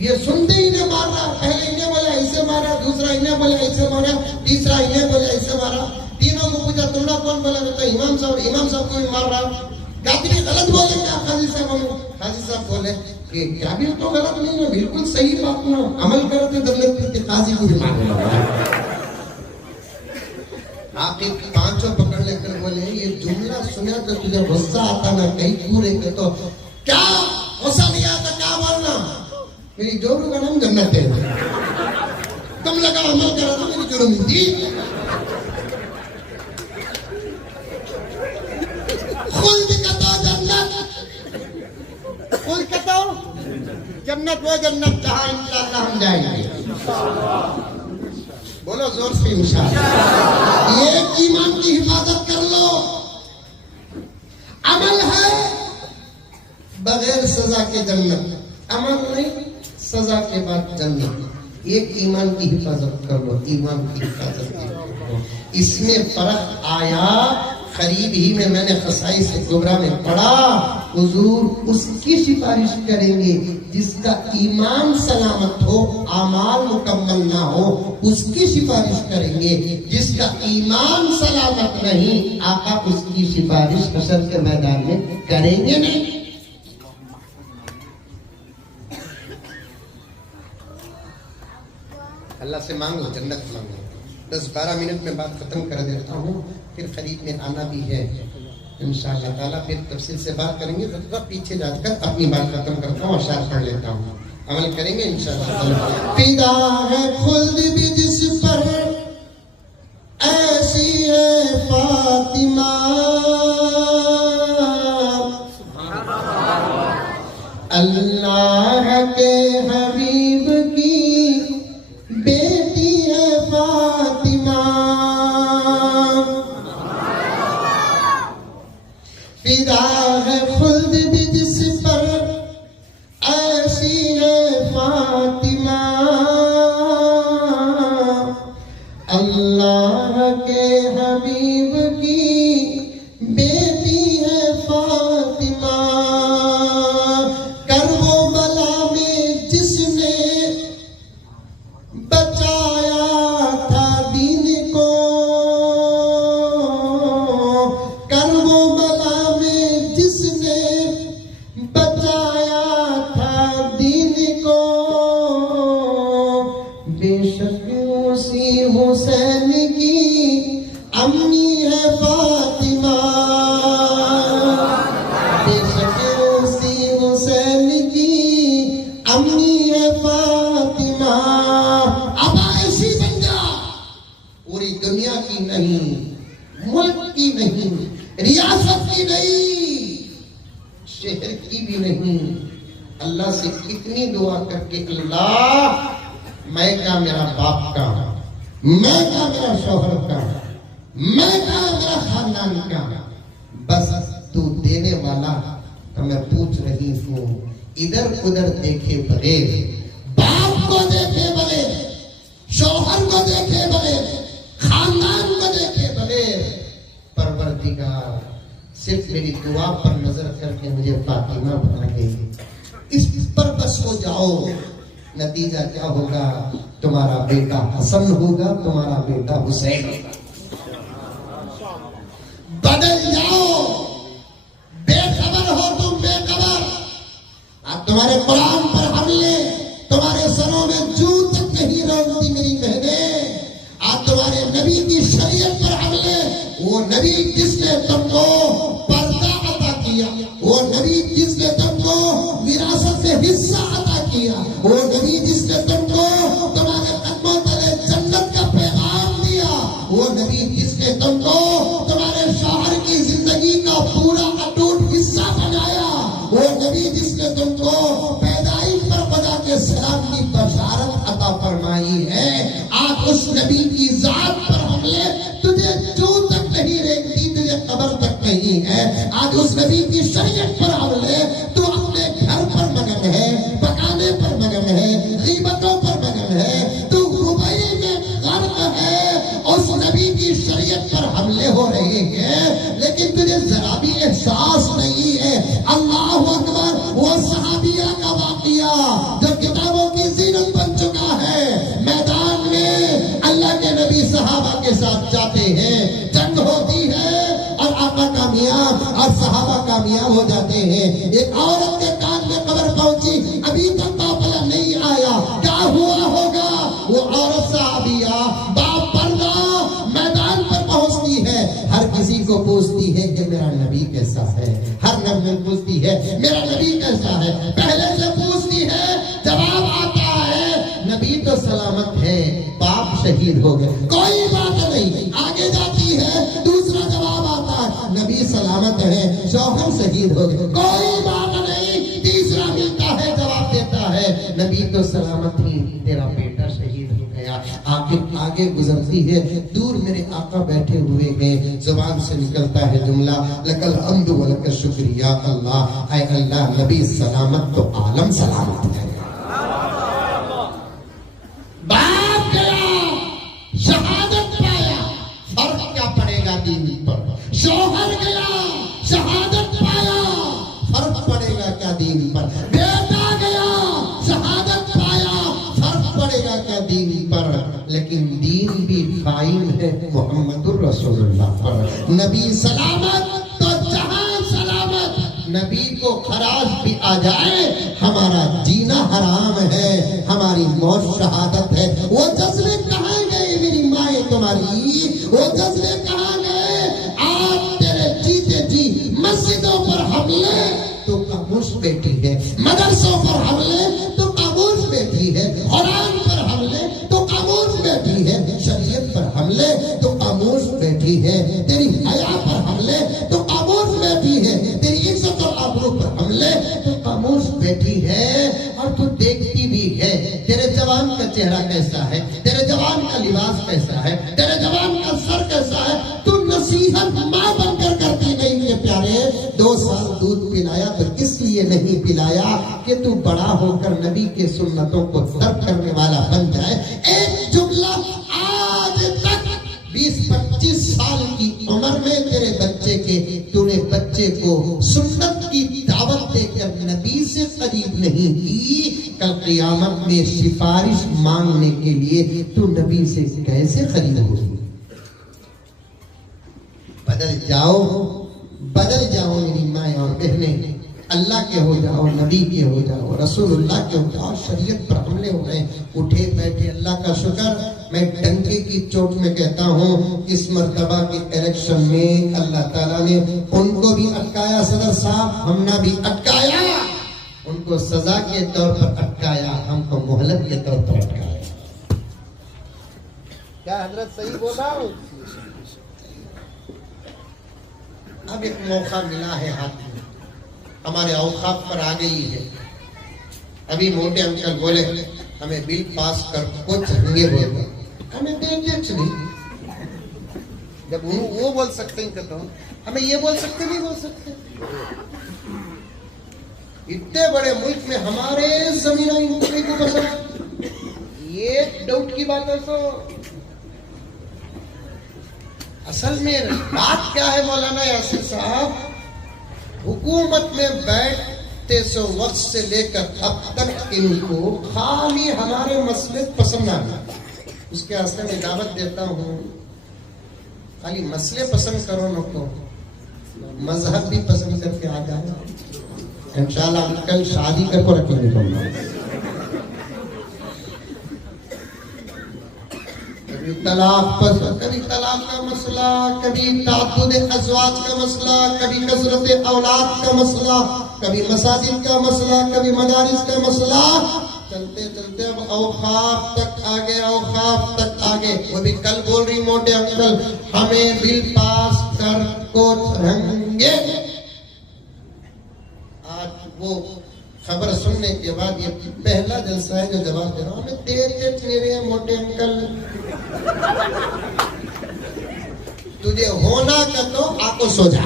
ये सुनते ही इन्हें मार रहा, पहले इन्हें बोले ऐसे मारा, दूसरा इन्हें बोले ऐसे मारा, तीसरा इन्हें बोले ऐसे मारा। तीनों को पूछा तुम लोग कौन बोला? तो इमाम साहब को भी मार रहा। काजी गलत बोले क्या? काजी साहब बोले कि क्या भी तो गलत नहीं है, बिल्कुल सही बात ना, अमल करे तो जन्नत मिलती। काजी को भी मारने लगा। आखिर 5 पकड़ लेकर बोले ये जुमला सुना तो तुझे गुस्सा आता ना, कहीं पूरे के तो क्या गुस्सा नहीं आता? क्या बोलना? मेरी जोरू का नाम जन्नत है, तुम लगा अमल करा तो मेरी जोरू मिलती। खुल्द का तो जन्नत, खुल्द का तो जन्नत, वो जन्नत जहां इंशाअल्लाह हम जाएंगे। बोलो जोर से इंशाअल्लाह। ये ईमान की हिफाजत कर लो। अमल है बगैर सजा के जन्नत, अमल नहीं सजा के बाद जन्नत। एक ईमान की हिफाजत कर लो, ईमान की हिफाजत करो। इसमें फर्क आया। करीब ही में मैंने खसाइस कुबरा में पढ़ा, हुजूर उसकी सिफारिश करेंगे जिसका ईमान सलामत हो, आमाल मुकम्मल ना हो, उसकी सिफारिश करेंगे। जिसका ईमान सलामत नहीं, आका उसकी सिफारिश हशर के मैदान में करेंगे नहीं। अल्लाह से मांगो, जन्नत मांगो। 10-12 मिनट में बात खत्म कर देता हूँ, फिर करीब में आना भी है इंशाअल्लाह ताला, फिर तफसील से बात करेंगे। तो थोड़ा पीछे जाकर अपनी बात खत्म करता हूँ, अशार पढ़ लेता हूँ, अमल करेंगे इंशाअल्लाह। फिदा है खुल्द भी जिस पर, ऐसी है फातिमा। अल्लाह के हबीब की बेटी है फातिमा। फिदा है खुल्द भी जिस पर, ऐसी है फातिमा। अल्लाह के हबीब की बेटी है फातिमा। करबो बला में जिसने बचाया था दीन को, करबो बला में जिसने बचाया था दीन को। बेशक उसी हुसैन की अम्मी है फातिमा। बेशक उसी हुसैन की अम्मी है फातिमा। अब ऐसी बन जा, पूरी दुनिया की नहीं, मुल्क की नहीं, रियासत की नहीं, शहर की भी नहीं। अल्लाह से कितनी दुआ करके, अल्लाह मैं का मेरा बाप का, मैं का मेरा शौहर का, मैं का मेरा खानदान का, बस तू देने वाला। तो मैं पूछ रही हूँ, इधर उधर देखे बगैर, बाप को देखे बगैर, शौहर को देखे बगैर, खानदान को देखे बगैर, परवरदिगार सिर्फ मेरी दुआ पर नजर करके मुझे फातिमा बना दे, इस पर बस हो जाओ। नतीजा क्या होगा? तुम्हारा बेटा हसन होगा, तुम्हारा बेटा हुसैन होगा। बदल जाओ, बेखबर हो तुम, बेखबर। अब तुम्हारे कुरान पर हमले, तुम्हारे सरों में जूं तक नहीं रोकती मेरी बहनें। आज तुम्हारे नबी की शरीयत पर हमले, वो नबी जिसने तुमको पर्दा अता किया, वो नबी जिसने तुमको विरासत से हिस्सा अता किया, वो नबी जिसने तुमको तुम्हारे कदमों तले जन्नत का पैगाम दिया, वो नबी जिसने तुमको तुम्हारे शौहर की जिंदगी का पूरा अटूट हिस्सा बनाया, वो नबी जिसने तुमको पैदाइश पर खुदा के सलाम की बशारत अता फरमाई है। आज उस नबी की जात पर हमले, तुझे जूं तक नहीं रेंगती, तुझे कब्र तक नहीं है। आज उस नबी की शरीयत पर हमले, तू अपने घर पर मगन है, पकाने पर मगन है, गीबतों पर मगन है, तू दुबई में गर्क है। उस नबी की शरीयत पर हमले हो रहे हैं, लेकिन तुझे जरा भी एहसास नहीं है। अल्लाह अकबर, वो सहाबिया का वाकया जो किताबों की जीनत बन चुका है। मैदान में अल्लाह के नबी सहाबा के साथ जाते हैं, जंग होती है और आका कामयाब और सहाबा कामयाब हो जाते हैं। एक औरत के कान में खबर पहुंची, अभी तक काफिला नहीं आया, क्या हुआ होगा? वो औरत सहाबिया बाप पर्दा मैदान पर पहुंचती है, हर किसी को पूछती है कि मेरा नबी कैसा है। हर नबी पूछती है मेरा नबी कैसा है, पहले से पूछती है, जवाब आता है नबी तो सलामत है, बाप शहीद हो गए, कोई बात नहीं। आगे जाती है, दूसरा जवाब आता है नबी सलामत है, शौहर शहीद हो गए, कोई बात नहीं। तीसरा मिलता है, जवाब देता है नबी तो सलामत ही, तेरा बेटा शहीद हो गया। आगे गुजरती है, दूर मेरे आका बैठे हुए हैं, जुबान से निकलता है जुमला, लकल हम्द व लकल शुक्रिया अल्लाह। ऐ अल्लाह, नबी सलामत तो आलम सलामत है। सलामत तो जहां सलामत। नबी को खराज भी आ जाए हमारा जीना हराम है, हमारी मौत शहादत है। वो जज्बे कहाँ गए मेरी माए तुम्हारी, वो जज्बे कहाँ गए? आज तेरे जीते जी मस्जिदों पर हमले तो खामोश बैठी है, मदरसों पर हमले तो खामोश बैठी है, कुरान पर हमले तो खामोश बैठी है, शरीयत पर हमले तो खामोश बैठी है, तेरी हया पर हमले तो खामोश बैठी है, तेरी इज्जत और आबरू पर हमले तो खामोश बैठी है। और तू देखती भी है तेरे जवान का चेहरा कैसा है, तेरे जवान का लिबास कैसा है, तेरे जवान का सर कैसा है। तू नसीहत माँ बनकर करती नहीं है प्यारे। 2 साल दूध पिलाया तो किस लिए नहीं पिलाया कि तू बड़ा होकर नबी के सुन्नतों को तर्क करने वाला बन जाए। एक जुमला आज तक 20-25 साल की उम्र में तेरे बच्चे के तूने बच्चे को सुन्नत की दावत देकर नबी से करीब नहीं की। कल क़यामत में सिफारिश मांगने के लिए तू नबी से कैसे करीब होगी? बदल जाओ मेरी माए और बहनें, अल्लाह के हो जाओ, नबी के हो जाओ, रसूलुल्लाह के हो जाओ। शरीयत पर हमले हो रहे हैं, उठे बैठे अल्लाह का शुक्र। मैं डंके की चोट में कहता हूँ इस मर्तबा के इलेक्शन में अल्लाह ताला ने उनको भी अटकाया, सदर साहब हमने भी अटकाया, उनको सजा के तौर पर अटकाया, हमको मोहलत के तौर पर अटकाया। क्या हजरत सही बोला? अब एक मौका मिला है हाथ में, हमारे औकात पर आ गई है। अभी मोटे अंकल बोले हमें बिल पास कर को चाहिए, बोल हमें देंगे नहीं। जब वो बोल सकते हैं तो हमें ये बोल सकते नहीं बोल सकते। इतने बड़े मुल्क में हमारे जमीन इनके को पसंद, ये डाउट की बात है। तो असल में बात क्या है मौलाना यासिर साहब, हुकूमत में बैठते सो वक्त से लेकर अब तक इनको खाली हमारे मसले पसंद आना। उसके आस्ते में दावत देता हूँ, खाली मसले पसंद करो न को मजहब भी पसंद करके आ जाए। इंशाल्लाह कल शादी करके रखेंगे तुम। कभी तलाक पसंद, कभी तलाक का मसला, कभी ताद्दुद अज़वाज का मसला, कभी कसरत औलाद का मसला, कभी मसाजिद का मसला, कभी मदारिस का मसला। चलते चलते अब औकाफ तक आगे, औकाफ तक आगे। वो भी कल बोल रही मोटे अंकल हमें बिल पास कर को रहेंगे। आज वो खबर सुनने के बाद ये पहला जलसा है जो जवाब दे रहा हूं। हमें देते मेरे मोटे अंकल, तुझे होना का तो आको सो जा।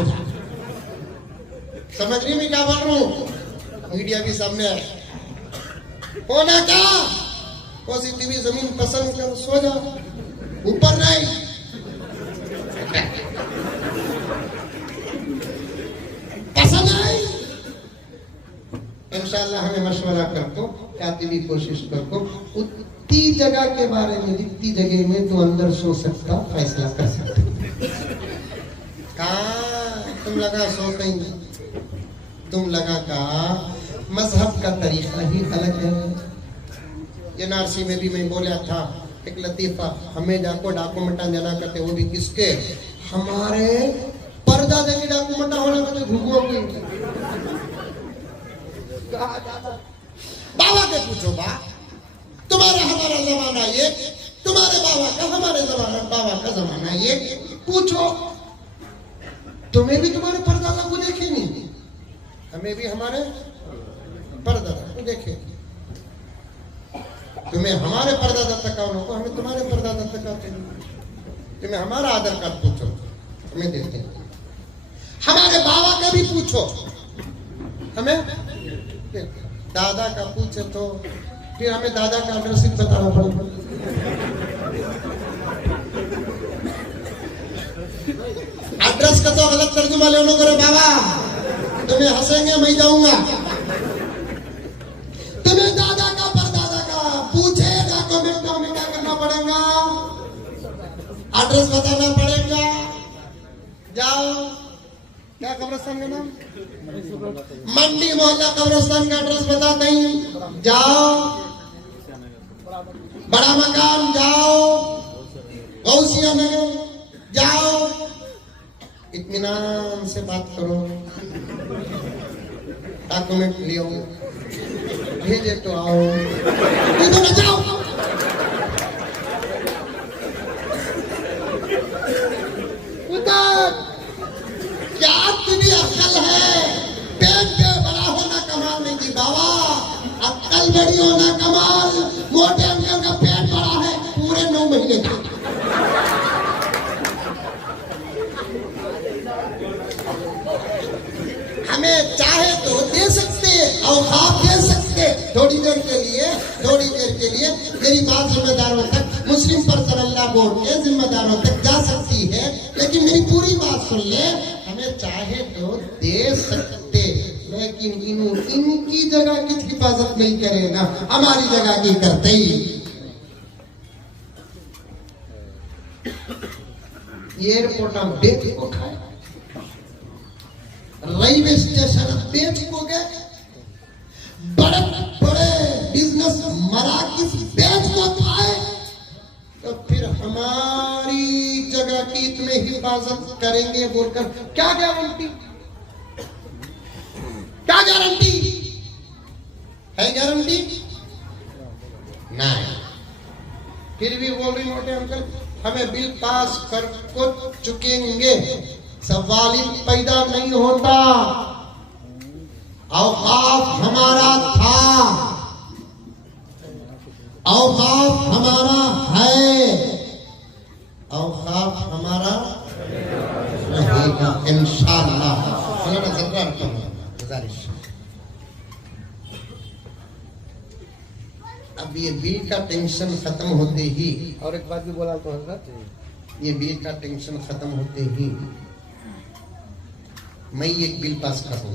समझ रही मैं क्या बोल रहा हूं? मीडिया भी सामने है। होना का पॉजिटिव जमीन पसंद कर सो जा, ऊपर नहीं। पसंद नहीं इंशाल्लाह हमें मशवरा करको, कातिबी कोशिश करको, उतनी जगह के बारे में जितनी जगह में तो अंदर सो सकता फैसला कर सकते। कहा तुम लगा सो कहीं, तुम लगा का मजहब का तरीका ही अलग है। ये नारसी में भी मैं बोला था एक लतीफा, हमें जाको डॉक्यूमेंट देना करते, वो भी किसके? हमारे परदादा के डॉक्यूमेंट होना करते घुगुओं की। बाबा के पूछो बा, तुम्हारा हमारा जमाना ये, तुम्हारे बाबा का हमारे जमाना बाबा का जमाना ये। पूछो, तुम्हें भी तुम्हारे परदादा को देखे नहीं, हमें भी हमारे परदादा को देखे। तुम्हें हमारे परदादा तकाओ को, हमें तुम्हारे परदादा तकाते नहीं। तुम्हें हमारा आधार कार्ड पूछो, हमें देते हैं। हमारे बाबा का भी पूछो, हमें दादा का पूछे तो फिर हमें दादा का एड्रेस बताना पड़ेगा। एड्रेस का तो गलत तर्जुमा लेने को रे बाबा, तुम्हें हंसेंगे मैं जाऊंगा। तुम्हें दादा का परदादा का पूछेगा तो हमें क्या करना पड़ेगा? एड्रेस बताना पड़ेगा। जाओ। क्या कब्रिस्तान का नाम? मंडी मोहल्ला कब्रिस्तान का एड्रेस बता दें, जाओ। बड़ा मकान जाओ, गौसिया नगर जाओ, इत्मीनान से बात करो, डॉक्यूमेंट लियो, भेजे तो आओ, तो न जाओ। क्या तुझे अक्ल है? पेट पे बड़ा होना कमाल नहीं थी बाबा, अक्ल बड़ी होना कमाल। मोटे अंकल का पेट बड़ा है पूरे 9 महीने का। हमें चाहे तो दे सकते, औकात दे सकते, थोड़ी देर के लिए, थोड़ी देर के लिए मेरी बात जिम्मेदारों तक, मुस्लिम पर्सन अल्लाह बोर्ड के जिम्मेदारों तक जा सकती है, लेकिन मेरी पूरी बात सुन ले। हमें चाहे तो दे सकते, लेकिन इनकी जगह की हिफाजत नहीं करेगा, हमारी जगह की करते ही। एयरपोर्ट हम बेच को खाए, रेलवे स्टेशन बेच को गए, बड़े बड़े बिजनेस मराकिज बेच को खाए, तो फिर हमारी जगह की इतने हिफाजत करेंगे बोलकर क्या गारंटी? क्या गारंटी है? गारंटी नहीं। फिर भी बोल रही मोटे अंकल हमें बिल पास कर को चुकेंगे, सवाल ही पैदा नहीं होता। औकाफ हमारा था, औकाफ हमारा है, औकाफ हमारा रहेगा इंशाअल्लाह। गुजारिश, अब ये बिल का टेंशन खत्म होते ही, और एक बात भी बोला तो हजरत, ये बिल का टेंशन खत्म होते ही मैं एक बिल पास करूं।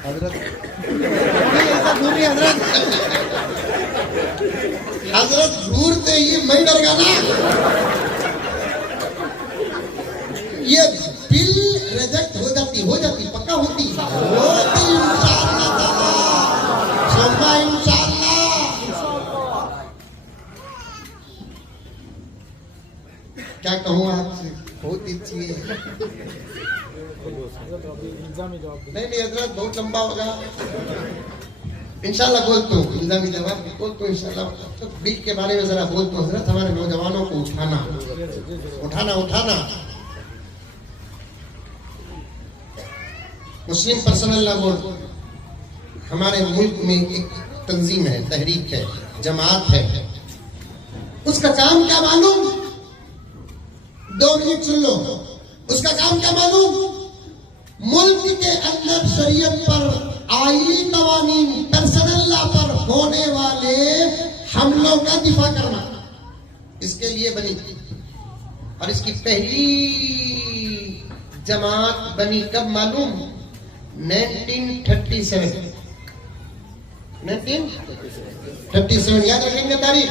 हजरत ऐसा दूरी हजरत, हजरत घूरते ही मैं डर गया ना। ये बिल रिजेक्ट हो जाती पक्का होती इंशाअल्लाह। क्या कहूँ आपसे, बहुत इच्छी है। नहीं हजरत बहुत लंबा होगा, इंशाल्लाह बोलता हूँ, इल्जामी जवाब बोलता हूँ इंशाल्लाह। तो बिल के बारे में जरा बोलता हूँ हजरत, हमारे नौजवानों को उठाना। मुस्लिम पर्सनल लॉ बोर्ड हमारे मुल्क में एक तंजीम है, तहरीक है, जमात है। उसका काम क्या मालूम? 2 मिनट सुन लो। उसका काम क्या मालूम? मुल्क के अंदर शरीयत पर, आईनी कवानीन, पर्सनल लॉ पर होने वाले हमलों का दिफा करना, इसके लिए बनी। और इसकी पहली जमात बनी कब मालूम? 1937। 1937 याद रखेंगे तारीख?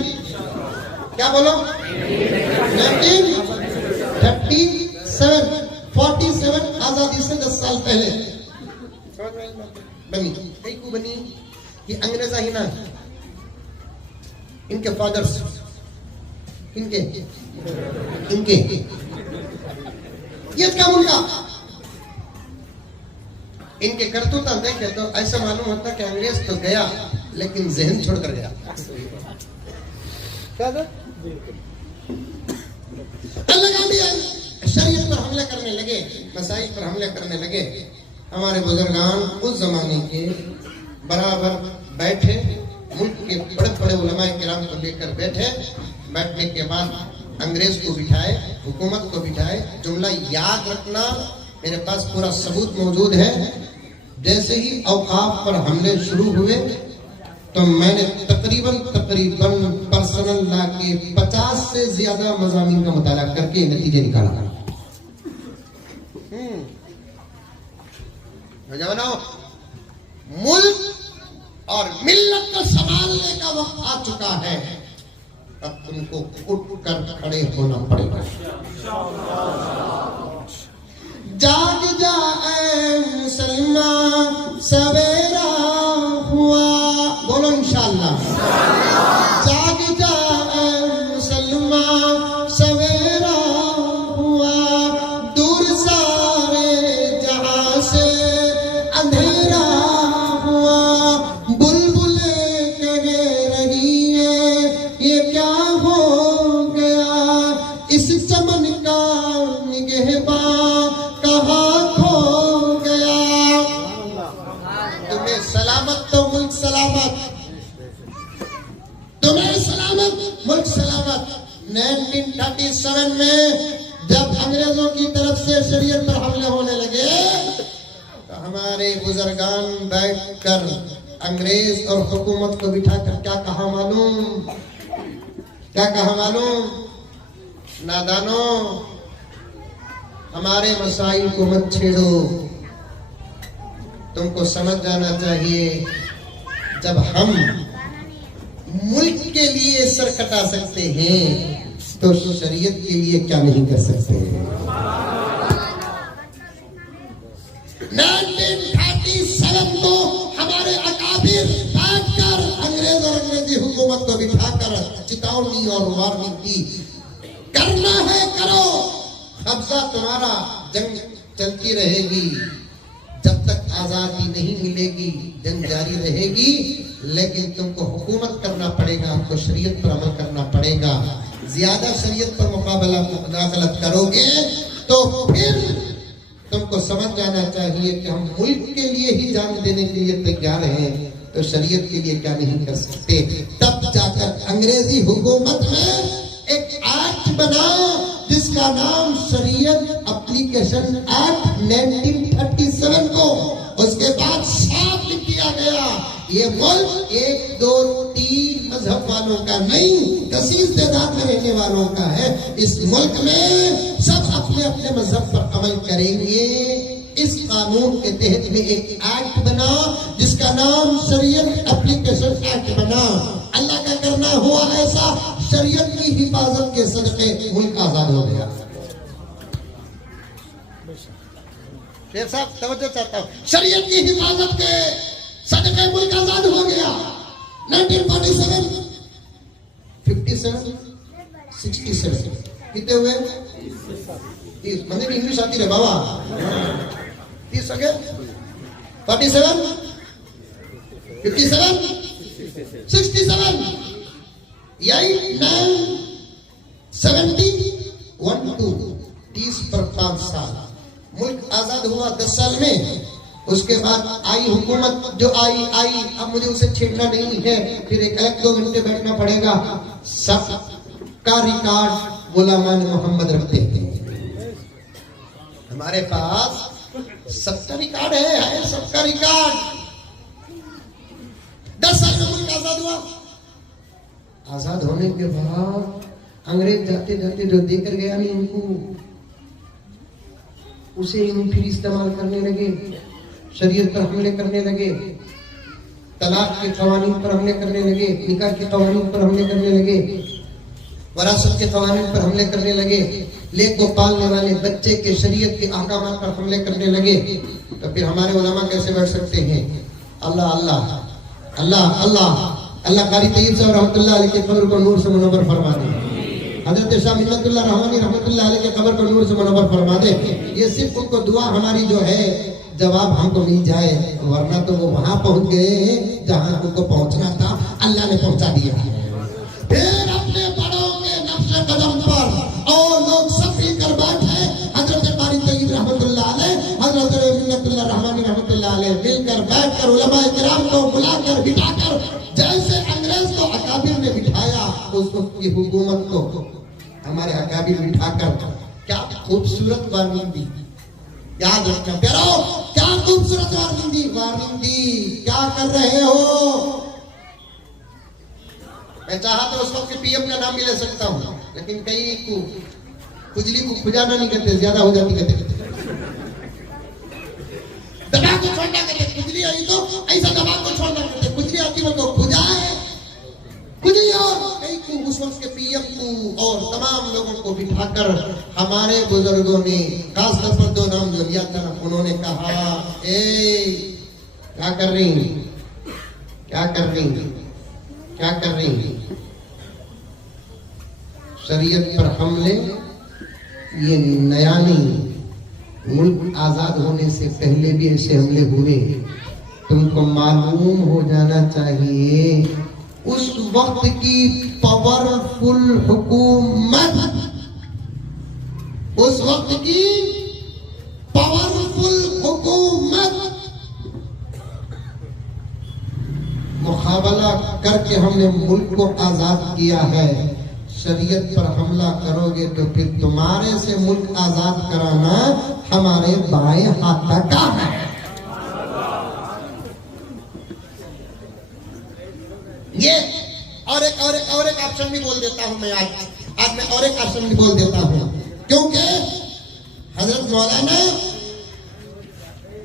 क्या बोलो? 1937, 47 आजादी से 10 साल पहले बनी। कई को बनी कि अंग्रेजा ही ना, इनके फादर्स, इनके ये काम उनका, इनके करतूता देखे तो ऐसा मालूम होता कि अंग्रेज तो गया लेकिन जहन छोड़कर गया। क्या था? शरीयत पर हमले करने लगे, मसाइल पर हमले करने लगे। हमारे बुजुर्गान उस जमाने के बराबर बैठे, मुल्क के बड़े बड़े उलमाए किराम को लेकर बैठे। बैठने के बाद अंग्रेज को बिठाए, हुकूमत को बिठाए। जुमला याद रखना, मेरे पास पूरा सबूत मौजूद है। जैसे ही औकाफ पर हमले शुरू हुए तो मैंने तकरीबन पर्सनल लॉ के 50 से ज्यादा मज़ामीन का मुताला करके नतीजे निकाला। नौजवानों, मुल्क और मिल्लत को संभालने का वक्त आ चुका है। अब तुमको उठकर खड़े होना पड़ेगा। जाग जा ऐ मुसलमान सवेरा हुआ, बोलो इंशाअल्लाह। जाग जा ऐ मुसलमान सवेरा हुआ, दूर सारे जहां से अंधेरा हुआ। बुलबुले कह रही है ये क्या हो गया, इस चमन का निगहबान कहाँ खो गया। तुम्हें सलामत तो मुल्क सलामत, तुम्हें सलामत मुल्क सलामत। 1937 में जब अंग्रेजों की तरफ से शरीयत पर हमले होने लगे तो हमारे बुजुर्गान बैठकर अंग्रेज और हुकूमत को बिठाकर क्या कहा मालूम, क्या कहा मालूम, नादानों हमारे मसाइल को मत छेड़ो, तुमको समझ जाना चाहिए जब हम मुल्क के लिए सर कटा सकते हैं तो शरीयत के लिए क्या नहीं कर सकते। 1937 को हमारे अकाबिर बैठकर अंग्रेज और अंग्रेजी हुकूमत को बिठाकर चेतावनी और वार्निंग दी, करना है करो, कब्जा तुम्हारा, जंग चलती रहेगी जब तक आजादी नहीं मिलेगी, जंग जारी रहेगी, लेकिन तुमको हुकूमत करना पड़ेगा, हमको शरीयत पर अमल करना पड़ेगा। ज्यादा शरीयत पर मुकाबला मुदाखलत करोगे तो फिर तुमको समझ जाना चाहिए कि हम मुल्क के लिए ही जान देने के लिए तैयार हैं, तो शरीयत के लिए क्या नहीं कर सकते। तब जाकर अंग्रेजी हुकूमत में एक एक्ट बना जिसका नाम शरीयत एप्लीकेशन एक्ट 1937 को, उसके बाद साफ लिख दिया गया ये मुल्क 1, 2, 3 मजहब वालों का नहीं, कसीस तादाद में रहने वालों का है। इस मुल्क में सब अपने अपने मजहब पर अमल करेंगे। इस कानून के तहत में एक एक्ट बना जिसका नाम शरीयत एप्लीकेशन एक्ट बना। अल्लाह का करना हुआ ऐसा, शरीयत की हिफाजत के सदके मुल्क आजाद हो गया। शेख साहब तवज्जो चाहता हूं, शरीयत की हिफाजत के सदके मुल्क आजाद हो गया। 1947, 57, 67 कितने हुए? 30। मंदिर इंग्लिश आती रहे बाबा। 30 हो गए, 47, 57, 67, 8, 9, 70, 1, 2, 30 पर 5 साल मुल्क आजाद हुआ 10 साल में। उसके बाद आई हुकूमत, जो आई, अब मुझे उसे छेड़ना नहीं है, फिर एक अलग 2 घंटे बैठना पड़ेगा। सबका रिकॉर्ड गुलामान मोहम्मद रखते हैं। हमारे पास सबका रिकॉर्ड है सबका रिकॉर्ड। 10 साल में मुल्क आजाद हुआ। आजाद होने के बाद अंग्रेज जाते जाते जो देकर गया नहीं उनको, उसे हम फिर इस्तेमाल करने लगे, शरीयत पर हमले करने लगे, तलाक के कवानीन पर हमले करने लगे, निकाह के कवानीन पर हमले करने लगे, वरासत के कवानीन पर हमले करने लगे, लेक को पालने वाले बच्चे के शरीयत के अहकाम पर हमले करने लगे। तो फिर हमारे उलमा कैसे बैठ सकते हैं? अल्लाह अल्लाह अल्लाह अल्लाह अल्लाह कारी तैयब साहब रहमतुल्लाह अलैह के कब्र को नूर से मुनव्वर फरमा दे। हजरत शाह मिन्नतुल्लाह रहमानी रहमतुल्लाह अलैह के कब्र को नूर से मुनव्वर फरमा दे। ये सिर्फ उनको दुआ हमारी जो है जवाब हमको मिल जाए, वरना तो वो वहां पहुंच गए जहां उनको पहुंचना था, अल्लाह ने पहुंचा दिया। फिर अपने बड़ों के नक्शे कदम पर और लोग सफी कर बैठे। हजरत कारी तैयब रहमतुल्लाह अलैह, हजरत मिन्नतुल्लाह रहमानी रहमतुल्लाह अलैह मिलकर बैठकर उलमा किराम को बुलाकर बिठाकर, जैसे अंग्रेज को अकाबिर ने बिठाया उसको की हुकूमत को हमारे अकाबिर बिठाकर क्या खूबसूरत वार्निंग दी। याद रखना प्यारो, क्या खूबसूरत वार्निंग दी। क्या कर रहे हो? मैं चाहा तो उस वक्त पीएम का नाम भी ले सकता हूं, लेकिन कई को खुजली को खुजाना नहीं करते, ज्यादा हो जाती कहते दबा को छोड़ना कहते, खुजली आई तो ऐसा दबा को छोड़ना कहते, खुजली आती वो तो खुजाए खुजली और वाकई को उस वक्त के पीएम को और तमाम लोगों को बिठाकर हमारे बुजुर्गों ने खासतौर पर 2 नाम जो लिया था, उन्होंने कहा, ए क्या कर रही, क्या कर रही, क्या कर रही? शरीयत पर हमले ये नया नहीं, मुल्क आजाद होने से पहले भी ऐसे हमले हुए। तुमको मालूम हो जाना चाहिए उस वक्त की पावरफुल हुकूमत, उस वक्त की पावरफुल हुकूमत मुकाबला करके हमने मुल्क को आजाद किया है। शरीयत पर हमला करोगे तो फिर तुम्हारे से मुल्क आजाद कराना हमारे बाएं हाथ का काम है। ये और एक ऑप्शन भी बोल देता हूं मैं आज मैं और एक ऑप्शन भी बोल देता हूं, क्योंकि हजरत मौलाना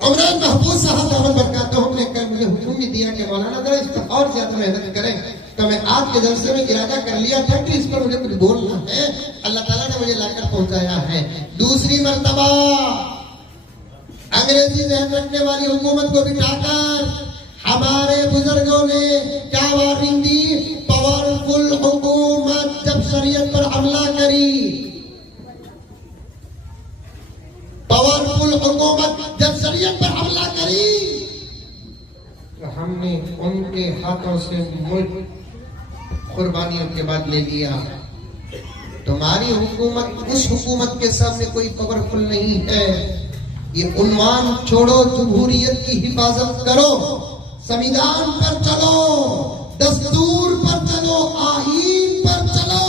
उमर महफूज साहब दामद बरकातहू ने कल मुझे हुक्म भी दिया कि मौलाना जरा इस पर और ज्यादा मेहनत करें। तो मैं आज के जलसे में इरादा कर लिया था कि इस पर मुझे कुछ बोलना है। अल्लाह ताला ने मुझे लाकर पहुंचाया है। दूसरी मर्तबा अंग्रेजी जहन रखने वाली हुकूमत को बिठाकर हमारे बुजुर्गों ने क्या वार्निंग दी? पावरफुल हुकूमत जब शरीयत पर हमला करी, पावरफुल हुकूमत जब शरीयत पर हमला करी, तो हमने उनके हाथों से मुल्क कुर्बानियों के बाद ले लिया। तुम्हारी हुकूमत उस हुकूमत के सामने कोई पावरफुल नहीं है। ये उन्वान छोड़ो, जमहूरियत की हिफाजत करो, संविधान पर चलो, दस्तूर पर चलो, आईन पर चलो,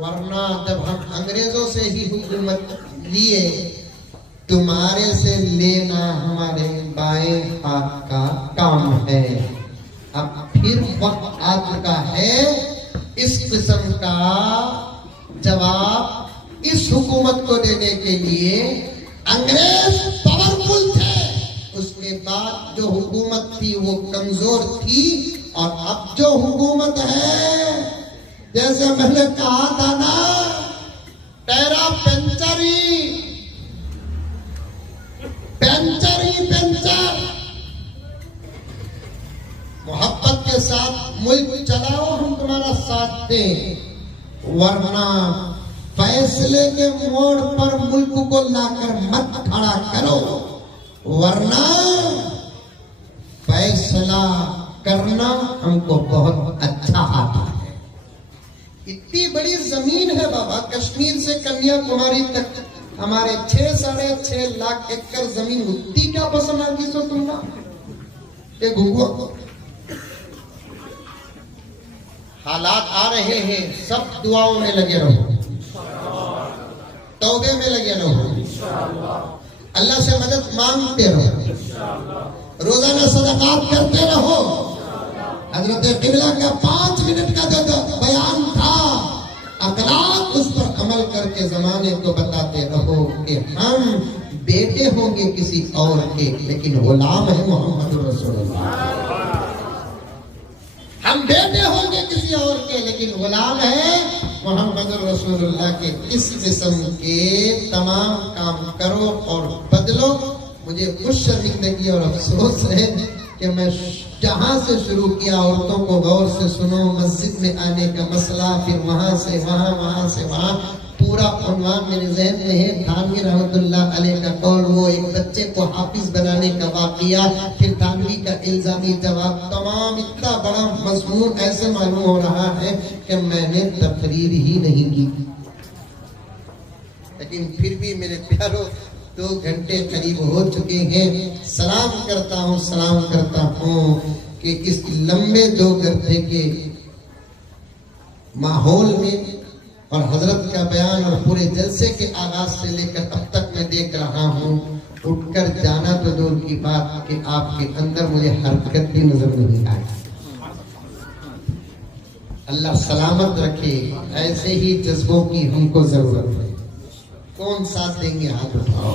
वरना जब हम अंग्रेजों से ही हुकूमत लिए, तुम्हारे से लेना हमारे बाएं हाथ का काम है। अब फिर वक्त आ चुका है इस किस्म का जवाब इस हुकूमत को देने के लिए। अंग्रेज पावरफुल थे, उसके बाद जो हुकूमत थी वो कमजोर थी, और अब जो हुकूमत है, जैसे मैंने कहा था ना, टेरा पेंचरी पेंचरी पेंचर, मोहब्बत के साथ मुल्क चलाओ, हम तुम्हारा साथ दें, वरना फैसले के मोड़ पर मुल्क को लाकर मत खड़ा करो, वरना फैसला करना हमको बहुत अच्छा आता है। इतनी बड़ी जमीन है बाबा, कश्मीर से कन्याकुमारी तक हमारे 6-6.5 लाख एकड़ जमीन, उतनी क्या पसंद आती सो तुमका? ये घुगुआ हालात आ रहे हैं, सब दुआओं में लगे रहो, तौबे में लगे रहो, अल्लाह से मदद मांगते रहो, रोजाना सदकात करते रहो। हजरत किबला का 5 मिनट का जो बयान था, अखलाक, उस पर अमल करके जमाने को बताते रहो कि हम बेटे होंगे किसी और के, लेकिन गुलाम है मोहम्मद रसूलुल्लाह। हम बेटे होंगे किसी और के, लेकिन गुलाम है मोहम्मद रसूलुल्लाह के। इस किस्म के तमाम काम करो और बदलो। मुझे कुछ शर्मिंदगी और अफसोस है कि मैं जहां से शुरू किया, औरतों को गौर से सुनो, मस्जिद में आने का मसला, फिर वहां से वहां, वहां से वहां, पूरा उन्वान मेरे ज़हन में है। थानवी रहमतुल्लाह अलैह का कौल, वो एक बच्चे को हाफिज बनाने का वाक़िया, फिर थानवी का इल्जामी जवाब, तमाम इतना बड़ा मजमून ऐसे मालूम हो रहा है कि मैंने तकरीर ही नहीं की। लेकिन फिर भी मेरे प्यारों, 2 घंटे करीब हो चुके हैं। सलाम करता हूँ कि इस लंबे 2 घंटे के माहौल में और हजरत का बयान और पूरे जलसे के आगाज से लेकर अब तक मैं देख रहा हूँ, उठकर जाना तो दूर की बात कि आपके अंदर मुझे हरकत भी नजर नहीं आई। अल्लाह सलामत रखे। ऐसे ही जज्बों की हमको जरूरत है। कौन साथ देंगे? हाथ उठाओ।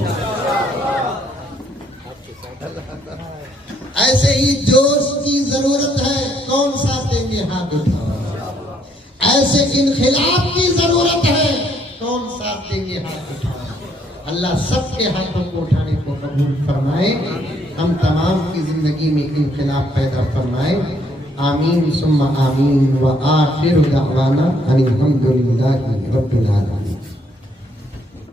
ऐसे ही जोश की जरूरत है। कौन साथ देंगे? हाथ उठाओ। ऐसे इनखिलाफ की जरूरत है। कौन साथ देंगे? हाथ उठाओ। अल्लाह सबके हाथों को उठाने को कबूल फरमाए। हम तमाम की जिंदगी में इनखिलाफ पैदा फरमाए। आमीन सुम्मा आमीन व आखिर दावाना अनिल हम्दुलिल्लाहि रब्बिल आलमीन।